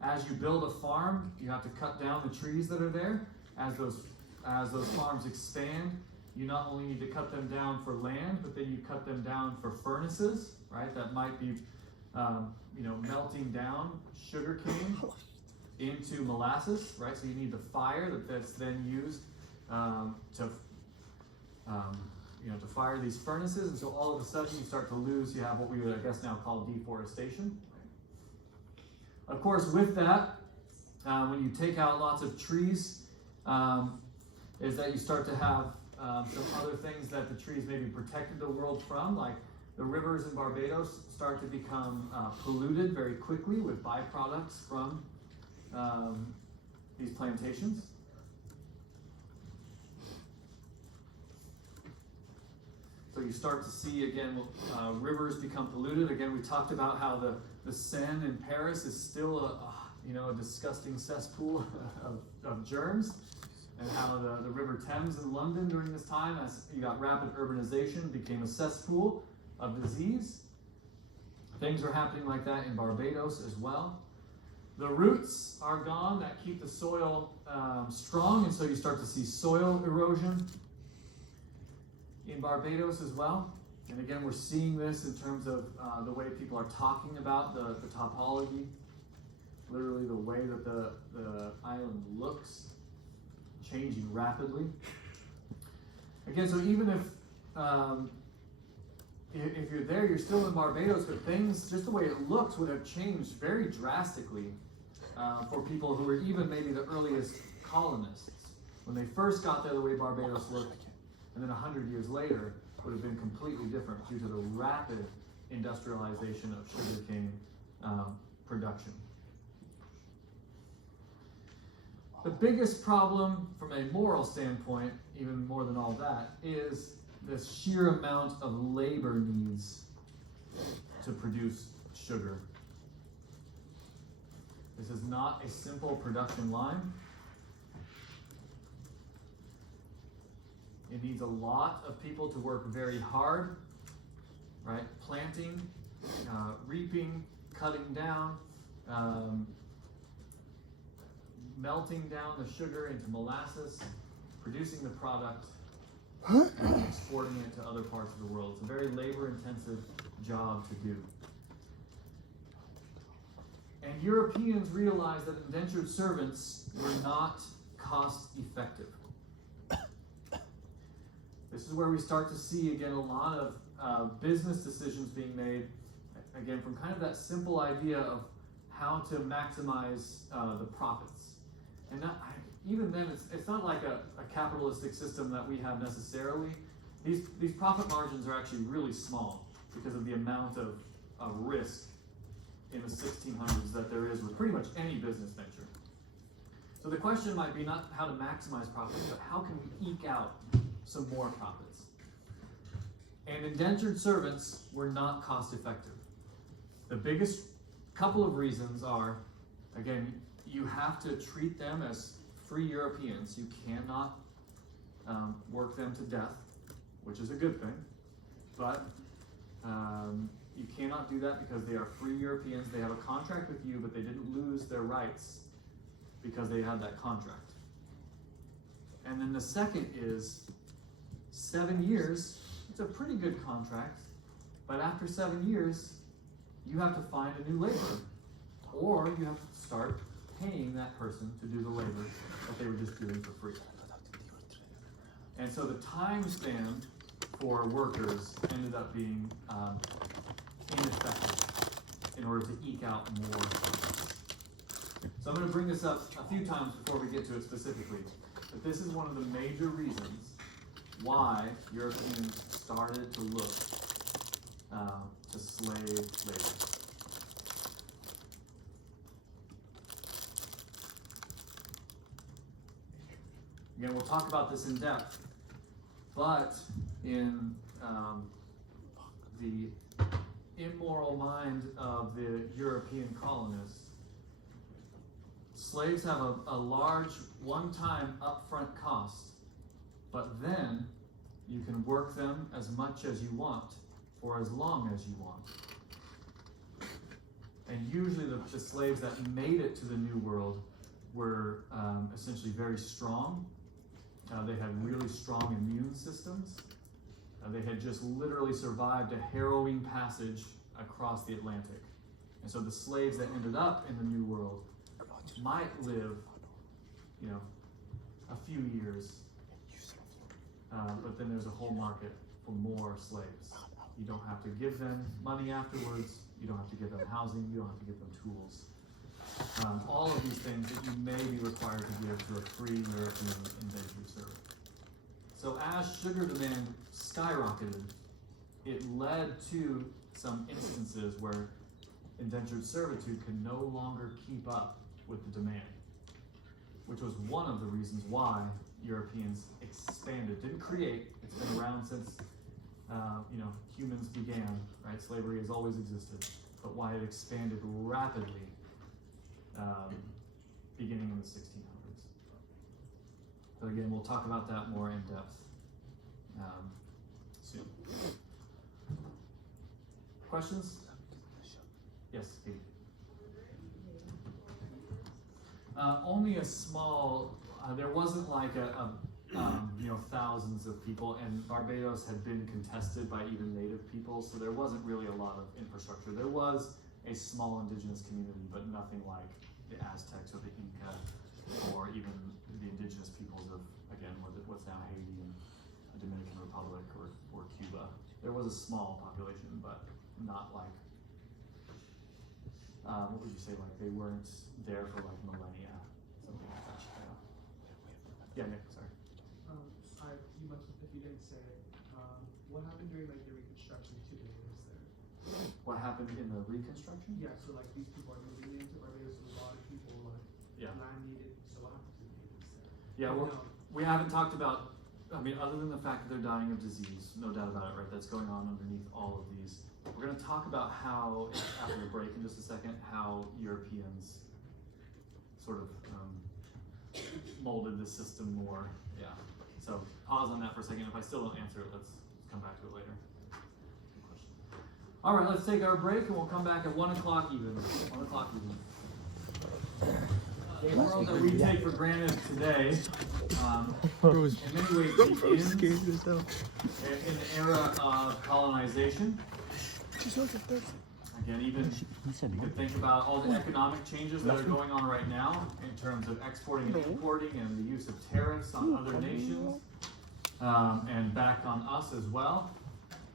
As you build a farm, you have to cut down the trees that are there. As those farms expand, you not only need to cut them down for land, but then you cut them down for furnaces, right? That might be, melting down sugar cane into molasses, right? So you need the fire that's then used to fire these furnaces, and so all of a sudden you start to lose. You have what we would, I guess, now call deforestation. Of course, with that, when you take out lots of trees, is that you start to have some other things that the trees maybe protected the world from, like the rivers in Barbados start to become polluted very quickly with byproducts from these plantations. So you start to see, again, rivers become polluted. Again, we talked about how the Seine in Paris is still a disgusting cesspool of germs, and how the River Thames in London during this time, as you got rapid urbanization, became a cesspool of disease. Things are happening like that in Barbados as well. The roots are gone that keep the soil strong, and so you start to see soil erosion in Barbados as well. And again, we're seeing this in terms of the way people are talking about the topology, literally the way that the island looks, changing rapidly. Again, so even if you're there, you're still in Barbados, but things, just the way it looks, would have changed very drastically for people who were even maybe the earliest colonists. When they first got there, the way Barbados looked, and then 100 years later, would have been completely different due to the rapid industrialization of sugarcane production. The biggest problem from a moral standpoint, even more than all that, is the sheer amount of labor needs to produce sugar. This is not a simple production line. It needs a lot of people to work very hard, right? Planting, reaping, cutting down, melting down the sugar into molasses, producing the product, and exporting it to other parts of the world. It's a very labor-intensive job to do. And Europeans realized that indentured servants were not cost-effective. This is where we start to see, again, a lot of business decisions being made, again, from kind of that simple idea of how to maximize the profits. And even then, it's not like a capitalistic system that we have necessarily. These profit margins are actually really small because of the amount of risk in the 1600s that there is with pretty much any business venture. So the question might be not how to maximize profits, but how can we eke out some more profits? And indentured servants were not cost effective. The biggest couple of reasons are, again, you have to treat them as free Europeans. You cannot work them to death, which is a good thing, but you cannot do that because they are free Europeans. They have a contract with you, but they didn't lose their rights because they had that contract. And then the second is 7 years. It's a pretty good contract, but after 7 years, you have to find a new laborer, or you have to start paying that person to do the labor that they were just doing for free. And so the time span for workers ended up being ineffective in order to eke out more. So I'm going to bring this up a few times before we get to it specifically. But this is one of the major reasons why Europeans started to look to slave labor. Again, we'll talk about this in depth, but in the immoral mind of the European colonists, slaves have a large one-time upfront cost, but then you can work them as much as you want for as long as you want. And usually the slaves that made it to the New World were essentially very strong. They had really strong immune systems. They had just literally survived a harrowing passage across the Atlantic. And so the slaves that ended up in the New World might live, you know, a few years, but then there's a whole market for more slaves. You don't have to give them money afterwards. You don't have to give them housing. You don't have to give them tools. All of these things that you may be required to give to a free European indentured servant. So as sugar demand skyrocketed, it led to some instances where indentured servitude could no longer keep up with the demand, which was one of the reasons why Europeans expanded. Didn't create, it's been around since humans began, right? Slavery has always existed, but why it expanded rapidly beginning in the 1600s. So again, we'll talk about that more in depth soon. Questions? Yes, Steve. Only a small, there wasn't like thousands of people, and Barbados had been contested by even native people, so there wasn't really a lot of infrastructure. There was a small indigenous community, but nothing like the Aztecs or the Inca, or even the indigenous peoples of, again, what's now Haiti and the Dominican Republic or Cuba. There was a small population, but not like, what would you say, like they weren't there for like millennia, something like that. Yeah, Nick, sorry. You mentioned, if you didn't say it, what happened during like the Reconstruction to the natives there? What happened in the Reconstruction? Yeah, so like these people are moving into Barbados, a lot of people like land needed, so what happened to the natives there? Yeah, we haven't talked about, I mean, other than the fact that they're dying of disease, no doubt about it, right? That's going on underneath all of these. We're going to talk about how, after the break in just a second, how Europeans sort of molded the system more. Yeah. So pause on that for a second. If I still don't answer it, let's come back to it later. All right, let's take our break and we'll come back at 1 o'clock even. 1 o'clock even. The world that we take for granted today, in many ways begins in the era of colonization. Again, even you could think about all the economic changes that are going on right now in terms of exporting and importing and the use of tariffs on other nations and back on us as well.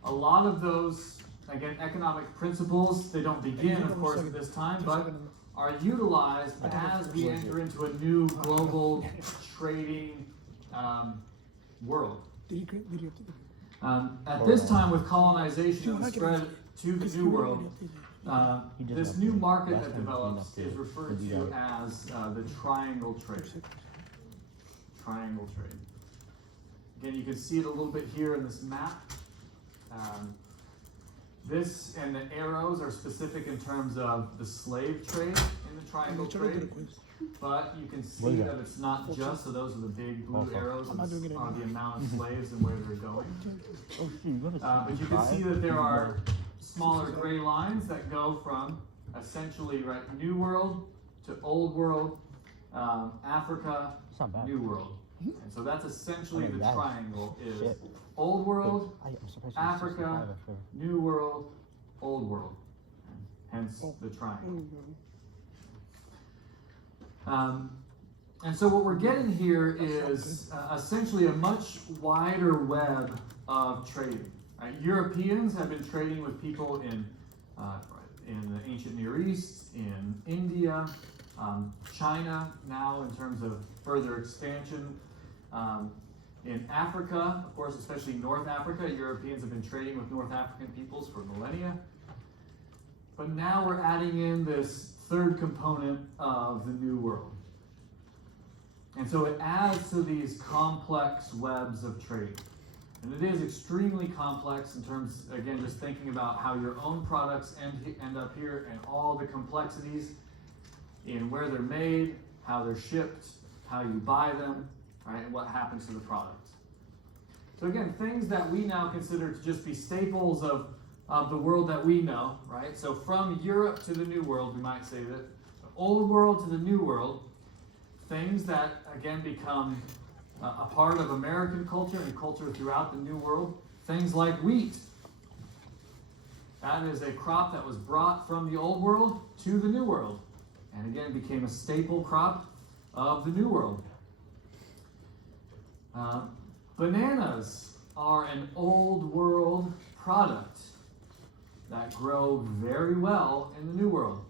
A lot of those, again, economic principles, they don't begin, of course, at this time, but are utilized as we enter into a new global trading world. At this time, with colonization and the spread to the New World, this new market that develops is referred to as the triangle trade. Triangle trade. Again, you can see it a little bit here in this map. This and the arrows are specific in terms of the slave trade in the triangle trade, but you can see that it's not just, so those are the big blue arrows are the amount of slaves and where they're going. But you can see that there are smaller gray lines that go from essentially New World to Old World, Africa, New World. And so that's essentially the triangle is Old World, Africa, New World, Old World. Hence the triangle. And so what we're getting here is essentially a much wider web of trading. Europeans have been trading with people in the ancient Near East, in India, China now in terms of further expansion. In Africa, of course, especially North Africa, Europeans have been trading with North African peoples for millennia. But now we're adding in this third component of the New World. And so it adds to these complex webs of trade. And it is extremely complex in terms, again, just thinking about how your own products end up here and all the complexities in where they're made, how they're shipped, how you buy them, right, and what happens to the product. So again, things that we now consider to just be staples of the world that we know, right? So from Europe to the New World, we might say that, the Old World to the New World, things that, again, become a part of American culture and culture throughout the New World. Things like wheat. That is a crop that was brought from the Old World to the New World, and again became a staple crop of the New World. Bananas are an Old World product that grow very well in the New World.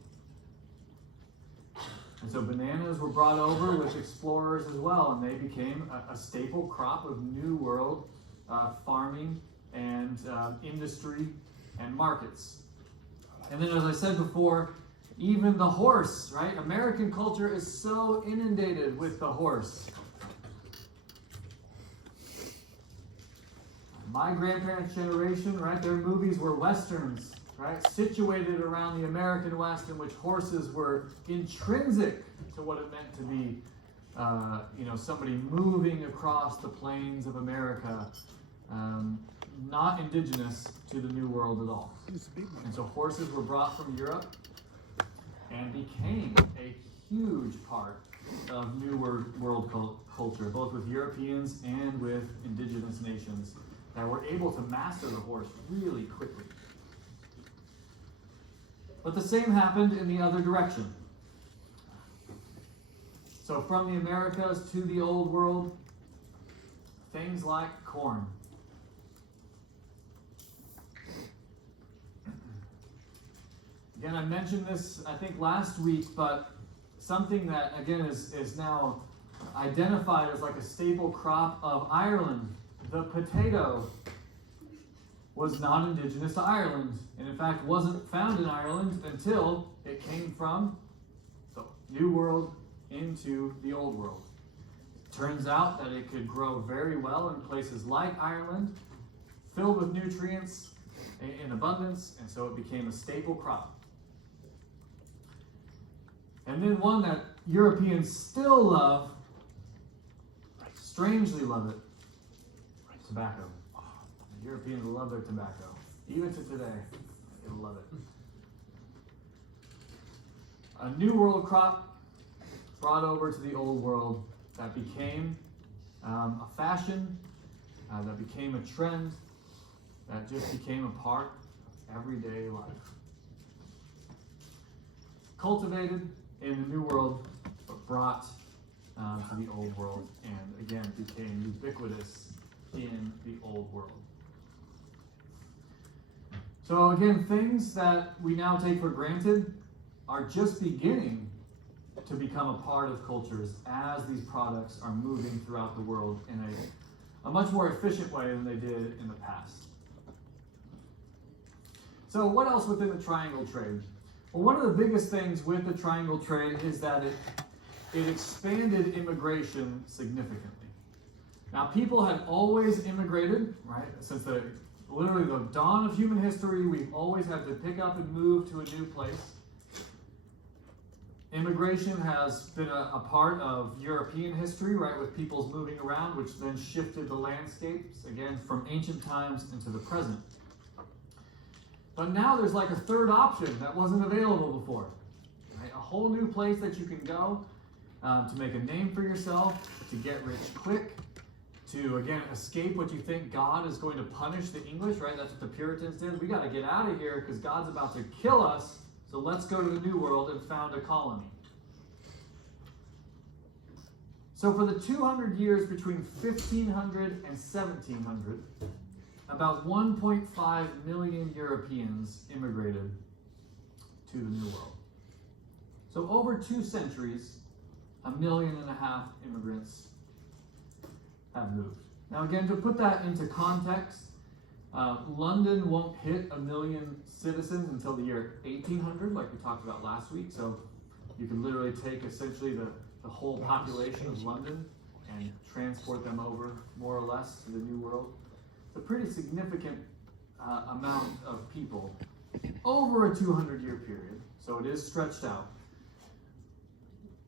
And so bananas were brought over with explorers as well, and they became a staple crop of New World farming and industry and markets. And then, as I said before, even the horse, right? American culture is so inundated with the horse. My grandparents' generation, right? Their movies were westerns, right? Situated around the American West, in which horses were intrinsic to what it meant to be, somebody moving across the plains of America, not indigenous to the New World at all. And so horses were brought from Europe and became a huge part of New World culture, both with Europeans and with indigenous nations that were able to master the horse really quickly. But the same happened in the other direction. So from the Americas to the Old World, things like corn. Again, I mentioned this, I think, last week, but something that, again, is now identified as like a staple crop of Ireland. The potato was not indigenous to Ireland, and in fact wasn't found in Ireland until it came from the New World into the Old World. Turns out that it could grow very well in places like Ireland, filled with nutrients in abundance, and so it became a staple crop. And then one that Europeans still love, strangely love it, tobacco. The Europeans love their tobacco. Even to today, they love it. A New World crop brought over to the Old World that became a fashion, that became a trend, that just became a part of everyday life. Cultivated in the New World, but brought to the Old World, and again became ubiquitous in the Old World. So again, things that we now take for granted are just beginning to become a part of cultures as these products are moving throughout the world in a much more efficient way than they did in the past. So what else within the triangle trade? Well, one of the biggest things with the triangle trade is that it expanded immigration significantly. Now, people had always immigrated, right? Since literally the dawn of human history, we've always had to pick up and move to a new place. Immigration has been a part of European history, right, with peoples moving around, which then shifted the landscapes, again, from ancient times into the present. But now there's like a third option that wasn't available before. Right? A whole new place that you can go to make a name for yourself, to get rich quick, to, again, escape what you think God is going to punish the English, right? That's what the Puritans did. We got to get out of here because God's about to kill us, so let's go to the New World and found a colony. So for the 200 years between 1500 and 1700, about 1.5 million Europeans immigrated to the New World. So over 2 centuries, 1.5 million immigrants have moved. Now again, to put that into context, London won't hit 1 million citizens until the year 1800, like we talked about last week. So you can literally take essentially the whole population of London and transport them over more or less to the New World. a pretty significant amount of people over a 200-year period, so it is stretched out,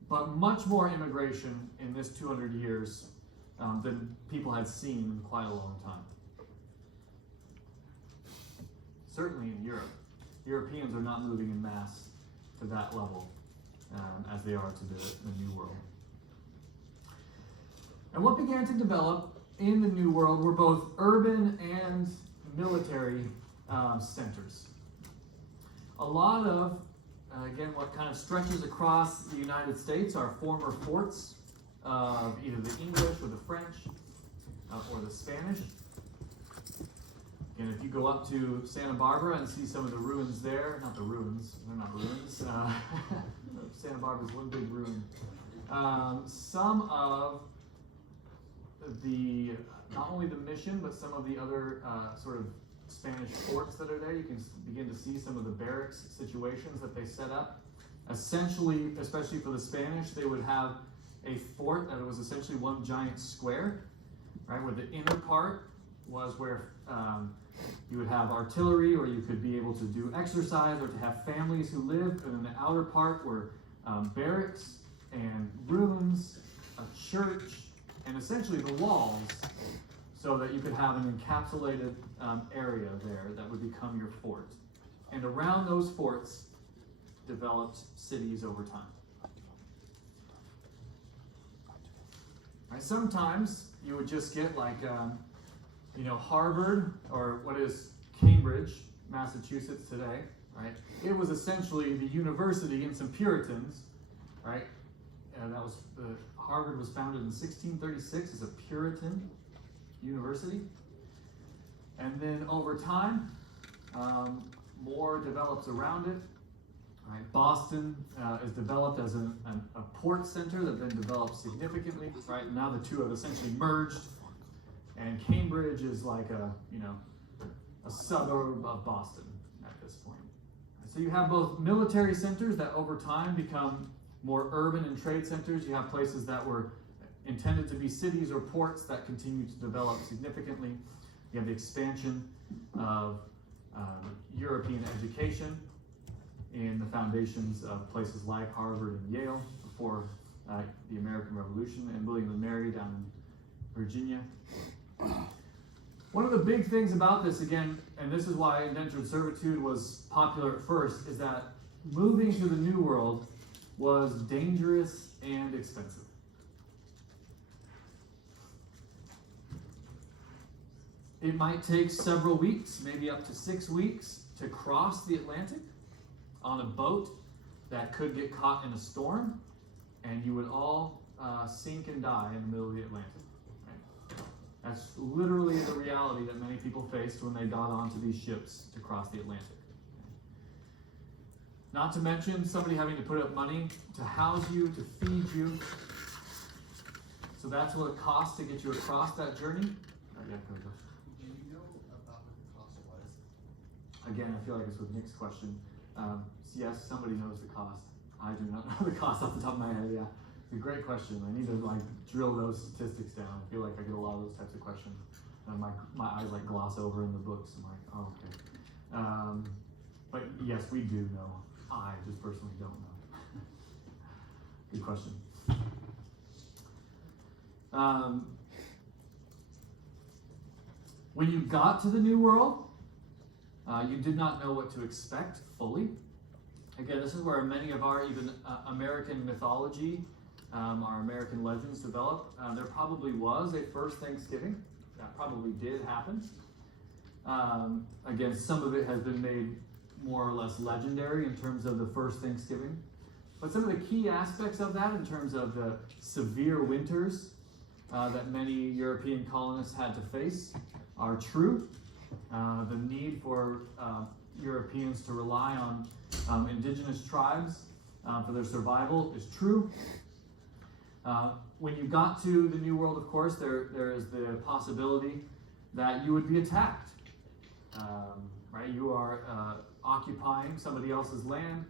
but much more immigration in this 200 years than people had seen in quite a long time. Certainly in Europe. Europeans are not moving in mass to that level as they are to the New World. And what began to develop in the New World were both urban and military centers. A lot of, again, what kind of stretches across the United States are former forts of either the English or the French or the Spanish. And if you go up to Santa Barbara and see some of the ruins there, not the ruins, they're not ruins, Santa Barbara's one big ruin. Some of the, not only the mission, but some of the other sort of Spanish forts that are there, you can begin to see some of the barracks situations that they set up. Essentially, especially for the Spanish, they would have a fort that was essentially one giant square, right, where the inner part was where you would have artillery, or you could be able to do exercise, or to have families who lived, and then the outer part were barracks and rooms, a church, and essentially the walls, so that you could have an encapsulated area there that would become your fort. And around those forts developed cities over time. Right, sometimes you would just get like, Harvard, or what is Cambridge, Massachusetts today, right? It was essentially the university and some Puritans, right? And that was, Harvard was founded in 1636 as a Puritan university. And then over time, more develops around it. Right? Boston is developed as a port center that then developed significantly. Right? Now the two have essentially merged, and Cambridge is like a suburb of Boston at this point. So you have both military centers that over time become more urban and trade centers. You have places that were intended to be cities or ports that continue to develop significantly. You have the expansion of European education in the foundations of places like Harvard and Yale before the American Revolution, and William and Mary down in Virginia. One of the big things about this, again, and this is why indentured servitude was popular at first, is that moving to the New World was dangerous and expensive. It might take several weeks, maybe up to 6 weeks, to cross the Atlantic on a boat that could get caught in a storm, and you would all sink and die in the middle of the Atlantic. Right? That's literally the reality that many people faced when they got onto these ships to cross the Atlantic. Not to mention somebody having to put up money to house you, to feed you. So that's what it costs to get you across that journey. Yeah, go, Josh. Do you know about what the cost was? Again, I feel like it's with Nick's question. Yes, somebody knows the cost. I do not know the cost off the top of my head, yeah. It's a great question. I need to drill those statistics down. I feel like I get a lot of those types of questions. And my eyes gloss over in the books. I'm like, oh, okay. But yes, we do know. I just personally don't know. Good question. When you got to the New World, you did not know what to expect fully. Again, this is where many of our even American mythology, our American legends develop. There probably was a first Thanksgiving. That probably did happen. Again, some of it has been made more or less legendary in terms of the first Thanksgiving. But some of the key aspects of that, in terms of the severe winters that many European colonists had to face, are true. The need for Europeans to rely on indigenous tribes for their survival is true. When you got to the New World, of course, there is the possibility that you would be attacked. Right? You are occupying somebody else's land,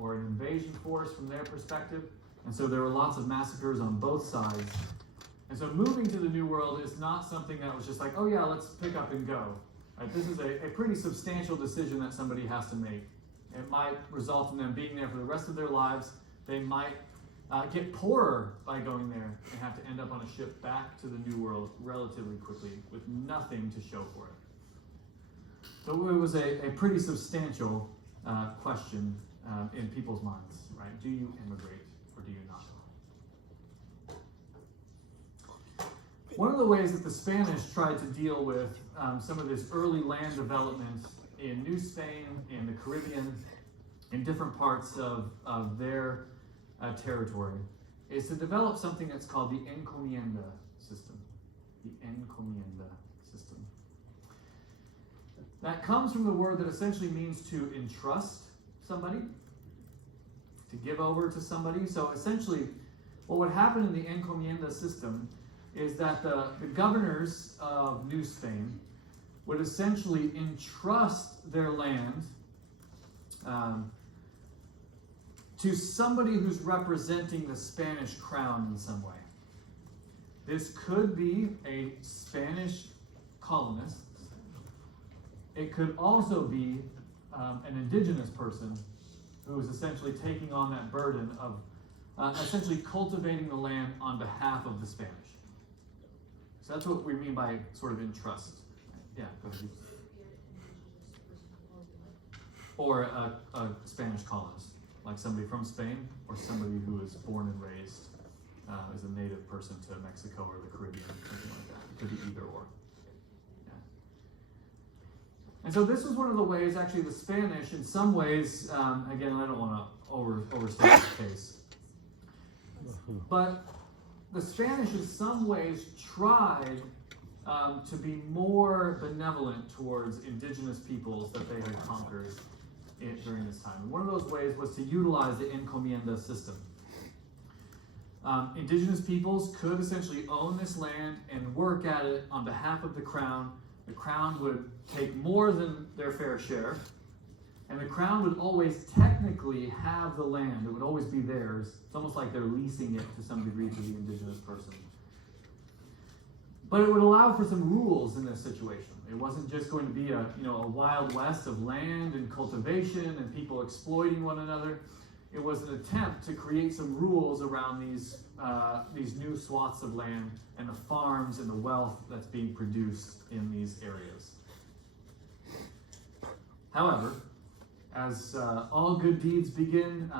or an invasion force from their perspective. And so there were lots of massacres on both sides And so moving to the New World is not something that was just like, oh yeah, let's pick up and go. Right? This is a pretty substantial decision that somebody has to make. It might result in them being there for the rest of their lives. They might get poorer by going there and have to end up on a ship back to the New World relatively quickly with nothing to show for it. So it was a pretty substantial question in people's minds, right? Do you immigrate or do you not? One of the ways that the Spanish tried to deal with some of this early land development in New Spain, in the Caribbean, in different parts of their territory, is to develop something that's called the encomienda system. The encomienda system. That comes from the word that essentially means to entrust somebody, to give over to somebody. So essentially, what would happen in the encomienda system is that the governors of New Spain would essentially entrust their land to somebody who's representing the Spanish crown in some way. This could be a Spanish colonist. It could also be an indigenous person who is essentially taking on that burden of essentially cultivating the land on behalf of the Spanish. So that's what we mean by sort of entrust. Yeah, go ahead. Or a Spanish colonist, like somebody from Spain or somebody who was born and raised as a native person to Mexico or the Caribbean, something like that. It could be either or. Yeah. And so this was one of the ways, actually, the Spanish, in some ways, again, I don't want to overstate the case, but the Spanish, in some ways, tried to be more benevolent towards indigenous peoples that they had conquered during this time. And one of those ways was to utilize the encomienda system. Indigenous peoples could essentially own this land and work at it on behalf of the crown. The crown would take more than their fair share, and the crown would always technically have the land. It would always be theirs. It's almost like they're leasing it to some degree to the indigenous person. But it would allow for some rules in this situation. It wasn't just going to be a wild west of land and cultivation and people exploiting one another. It was an attempt to create some rules around these new swaths of land and the farms and the wealth that's being produced in these areas. However, as all good deeds begin,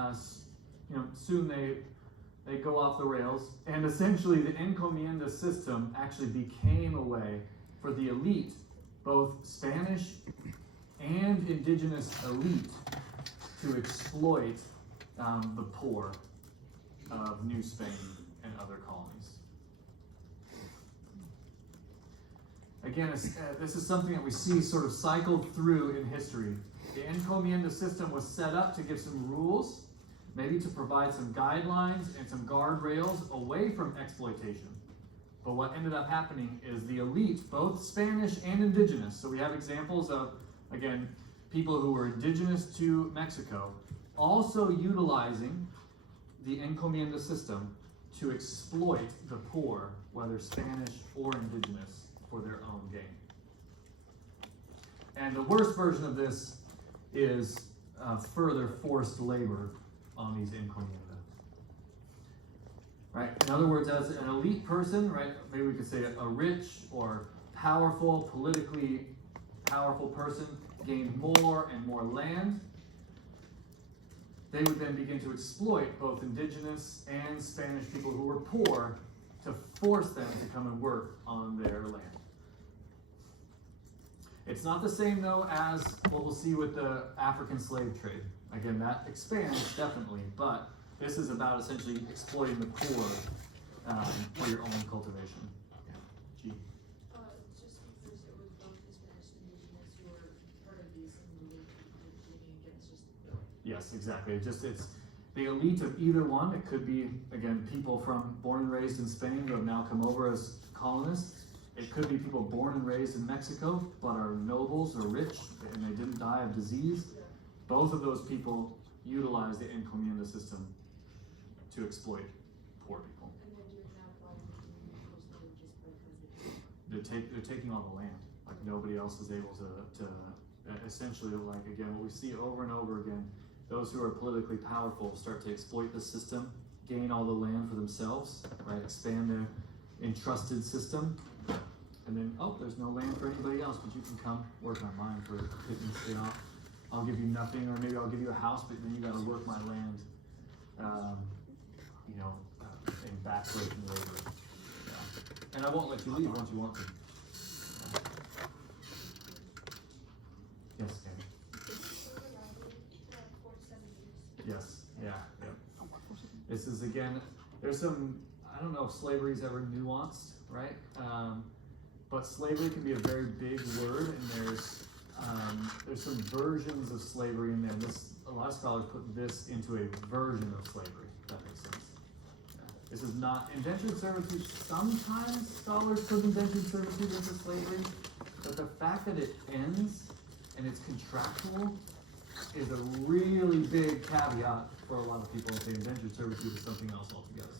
soon they go off the rails, and essentially the encomienda system actually became a way for the elite, both Spanish and indigenous elite, to exploit the poor of New Spain and other colonies. Again, this is something that we see sort of cycled through in history. The encomienda system was set up to give some rules, maybe to provide some guidelines and some guardrails away from exploitation. But what ended up happening is the elite, both Spanish and indigenous, so we have examples of, again, people who were indigenous to Mexico, also utilizing the encomienda system to exploit the poor, whether Spanish or indigenous, for their own gain. And the worst version of this is further forced labor on these encomienda. Right? In other words, as an elite person, right, maybe we could say a rich or powerful, politically powerful person gained more and more land, they would then begin to exploit both indigenous and Spanish people who were poor to force them to come and work on their land. It's not the same, though, as what we'll see with the African slave trade. Again, that expands, definitely, but this is about essentially exploiting the poor for your own cultivation. Yeah. G. Just because it was both the Spanish and indigenous who were part of these and moving against just Yes, exactly. It's the elite of either one. It could be, again, people born and raised in Spain who have now come over as colonists. It could be people born and raised in Mexico, but are nobles or rich, and they didn't die of disease. Both of those people utilize the encomienda system to exploit poor people. And then doing that while you're doing they're taking all the land. Like nobody else is able to essentially, like again, what we see over and over again, those who are politically powerful start to exploit the system, gain all the land for themselves, right? Expand their entrusted system, and then, oh, there's no land for anybody else, but you can come work on mine for a pittance day off. I'll give you nothing, or maybe I'll give you a house, but then you gotta work my land, in backbreaking labor. Yeah. And I won't let you leave once you want to. Yes, Karen. Yes, yeah. This is again, there's some, I don't know if slavery is ever nuanced, right? But slavery can be a very big word, and there's some versions of slavery in there. A lot of scholars put this into a version of slavery, if that makes sense. Yeah. This is not indentured servitude. Sometimes scholars put indentured servitude into slavery, but the fact that it ends and it's contractual is a really big caveat for a lot of people to say indentured servitude is something else altogether.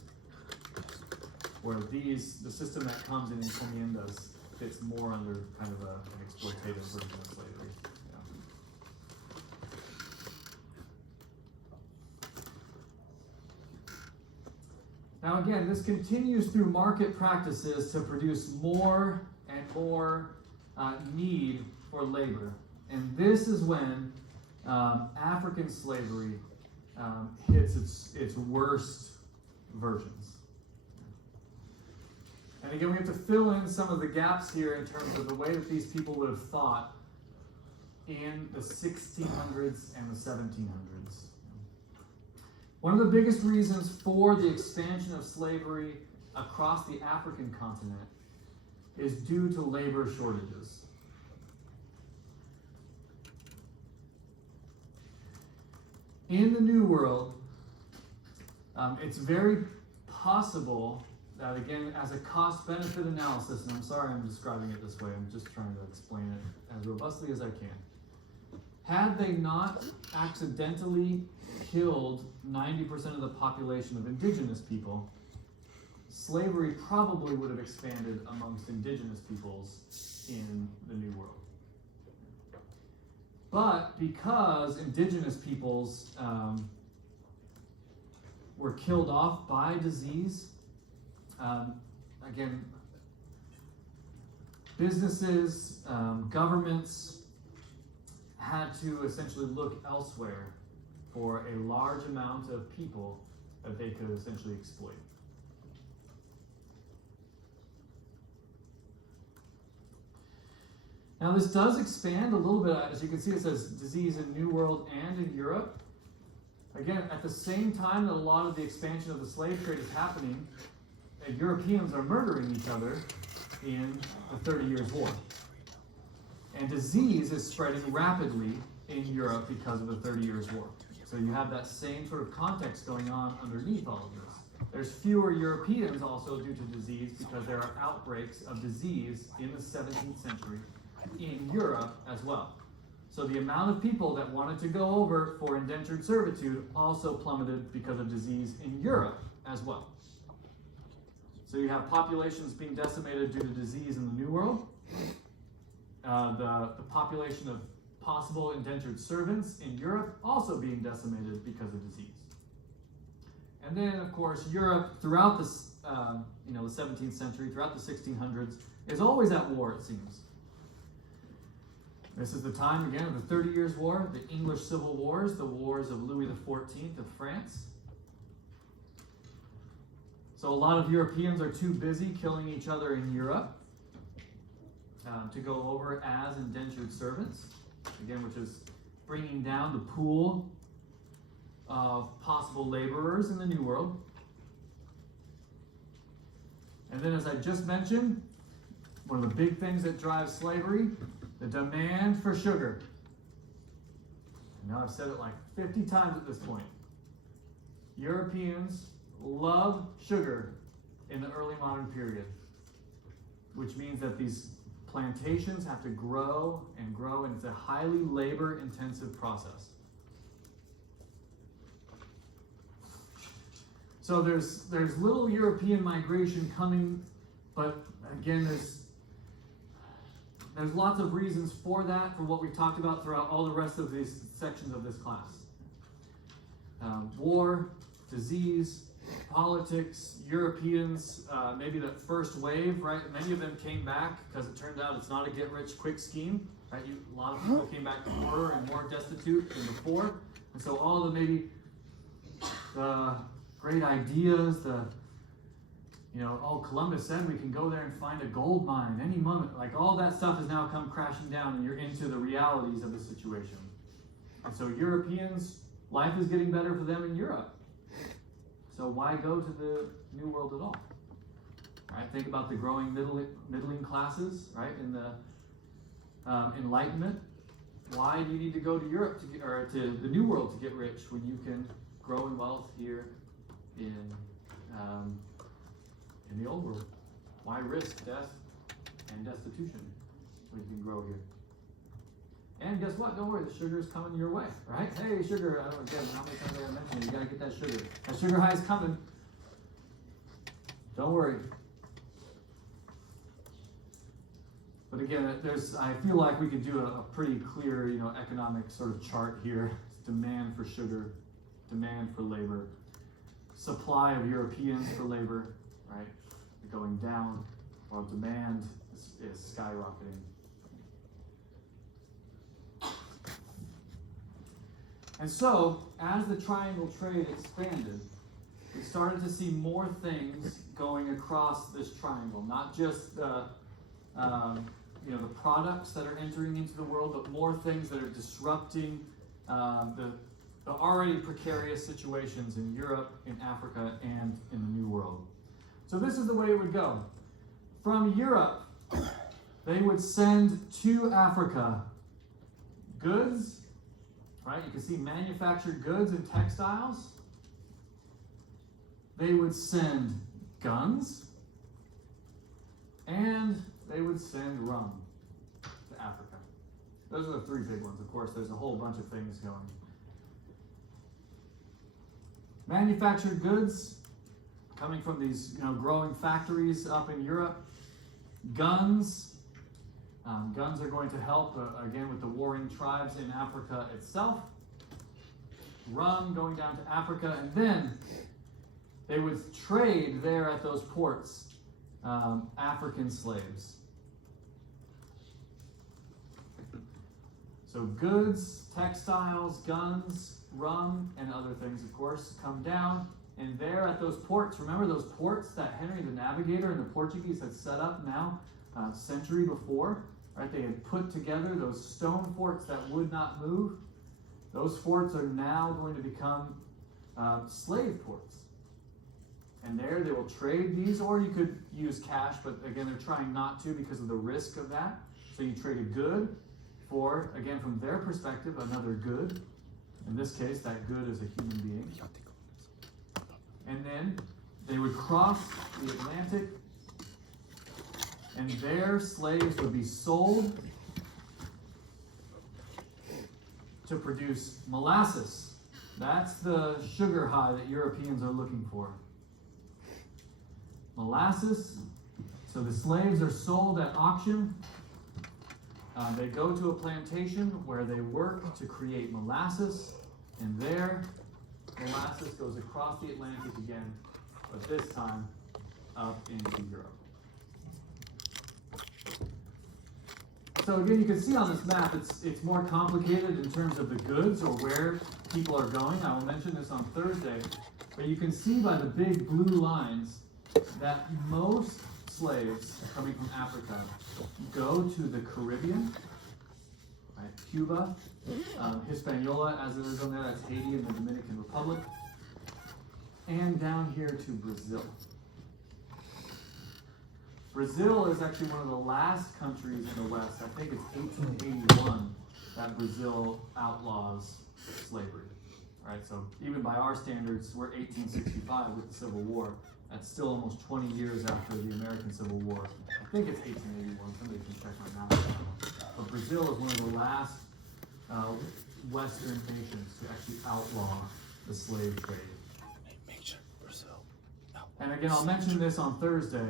Where the system that comes in encomiendas fits more under kind of an exploitative version of slavery. Yeah. Now again, this continues through market practices to produce more and more need for labor. And this is when African slavery hits its worst versions. And again, we have to fill in some of the gaps here in terms of the way that these people would have thought in the 1600s and the 1700s. One of the biggest reasons for the expansion of slavery across the African continent is due to labor shortages. In the New World, it's very possible that, again, as a cost-benefit analysis, and I'm sorry I'm describing it this way, I'm just trying to explain it as robustly as I can. Had they not accidentally killed 90% of the population of indigenous people, slavery probably would have expanded amongst indigenous peoples in the New World. But because indigenous peoples were killed off by disease, again, businesses, governments had to essentially look elsewhere for a large amount of people that they could essentially exploit. Now this does expand a little bit. As you can see, it says disease in New World and in Europe. Again, at the same time that a lot of the expansion of the slave trade is happening, Europeans are murdering each other in the 30 Years' War. And disease is spreading rapidly in Europe because of the 30 Years' War. So you have that same sort of context going on underneath all of this. There's fewer Europeans also due to disease because there are outbreaks of disease in the 17th century in Europe as well. So the amount of people that wanted to go over for indentured servitude also plummeted because of disease in Europe as well. So you have populations being decimated due to disease in the New World. The population of possible indentured servants in Europe also being decimated because of disease. And then, of course, Europe throughout the 17th century, throughout the 1600s, is always at war, it seems. This is the time, again, of the 30 Years' War, the English Civil Wars, the wars of Louis XIV of France. So a lot of Europeans are too busy killing each other in Europe to go over as indentured servants, again, which is bringing down the pool of possible laborers in the New World. And then, as I just mentioned, one of the big things that drives slavery, the demand for sugar. And now I've said it like 50 times at this point. Europeans love sugar in the early modern period, which means that these plantations have to grow, and it's a highly labor-intensive process. So there's little European migration coming, but again, There's lots of reasons for that, for what we've talked about throughout all the rest of these sections of this class. War, disease, politics, Europeans, maybe that first wave, right? Many of them came back because it turned out it's not a get-rich-quick scheme, right? A lot of people came back poorer and more destitute than before. And so all the maybe the great ideas, Columbus said we can go there and find a gold mine any moment. Like all that stuff has now come crashing down and you're into the realities of the situation. And so Europeans, life is getting better for them in Europe. So why go to the New World at all? Right? Think about the growing middling classes, right? In the Enlightenment. Why do you need to go to Europe or to the New World to get rich when you can grow in wealth here in the Old World? Why risk death and destitution when you can grow here? And guess what? Don't worry, the sugar is coming your way, right? Hey, sugar, I don't know how many times I mentioned it. You gotta get that sugar. That sugar high is coming. Don't worry. But again, I feel like we could do a pretty clear, economic sort of chart here. Demand for sugar, demand for labor, supply of Europeans for labor, right? Going down, while demand is skyrocketing. And so, as the triangle trade expanded, we started to see more things going across this triangle, not just the products that are entering into the world, but more things that are disrupting the already precarious situations in Europe, in Africa, and in the New World. So this is the way it would go. From Europe, they would send to Africa goods, right? You can see manufactured goods and textiles. They would send guns, and they would send rum to Africa. Those are the three big ones. Of course, there's a whole bunch of things going. Manufactured goods coming from these growing factories up in Europe. Guns. Guns are going to help, again, with the warring tribes in Africa itself. Rum going down to Africa, and then they would trade there at those ports African slaves. So goods, textiles, guns, rum, and other things, of course, come down. And there at those ports, remember those ports that Henry the Navigator and the Portuguese had set up now a century before? Right? They had put together those stone forts that would not move. Those forts are now going to become slave ports. And there they will trade these, or you could use cash, but again, they're trying not to because of the risk of that. So you trade a good for, again, from their perspective, another good. In this case, that good is a human being. And then they would cross the Atlantic, and their slaves would be sold to produce molasses. That's the sugar high that Europeans are looking for. Molasses. So the slaves are sold at auction. They go to a plantation where they work to create molasses, and there molasses goes across the Atlantic again, but this time up into Europe. So again, you can see on this map, it's more complicated in terms of the goods or where people are going. I will mention this on Thursday, but you can see by the big blue lines that most slaves coming from Africa go to the Caribbean, right? Cuba, Hispaniola, as it is on there, that's Haiti and the Dominican Republic, and down here to Brazil. Brazil is actually one of the last countries in the West. I think it's 1881 that Brazil outlaws slavery. Right? So even by our standards, we're 1865 with the Civil War. That's still almost 20 years after the American Civil War. I think it's 1881. Somebody can check my math. But Brazil is one of the last Western nations to actually outlaw the slave trade. Make sure Brazil. And again, I'll mention this on Thursday,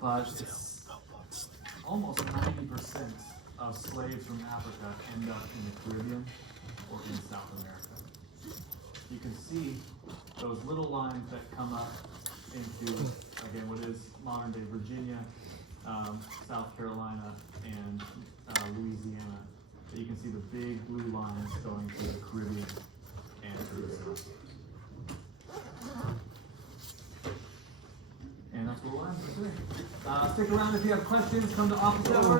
but it's almost 90% of slaves from Africa end up in the Caribbean or in South America. You can see those little lines that come up into, again, what is modern day Virginia, South Carolina, and Louisiana. You can see the big blue lines going to the Caribbean and to the South. And that's where we'll end for today. Stick around if you have questions, come to office hours.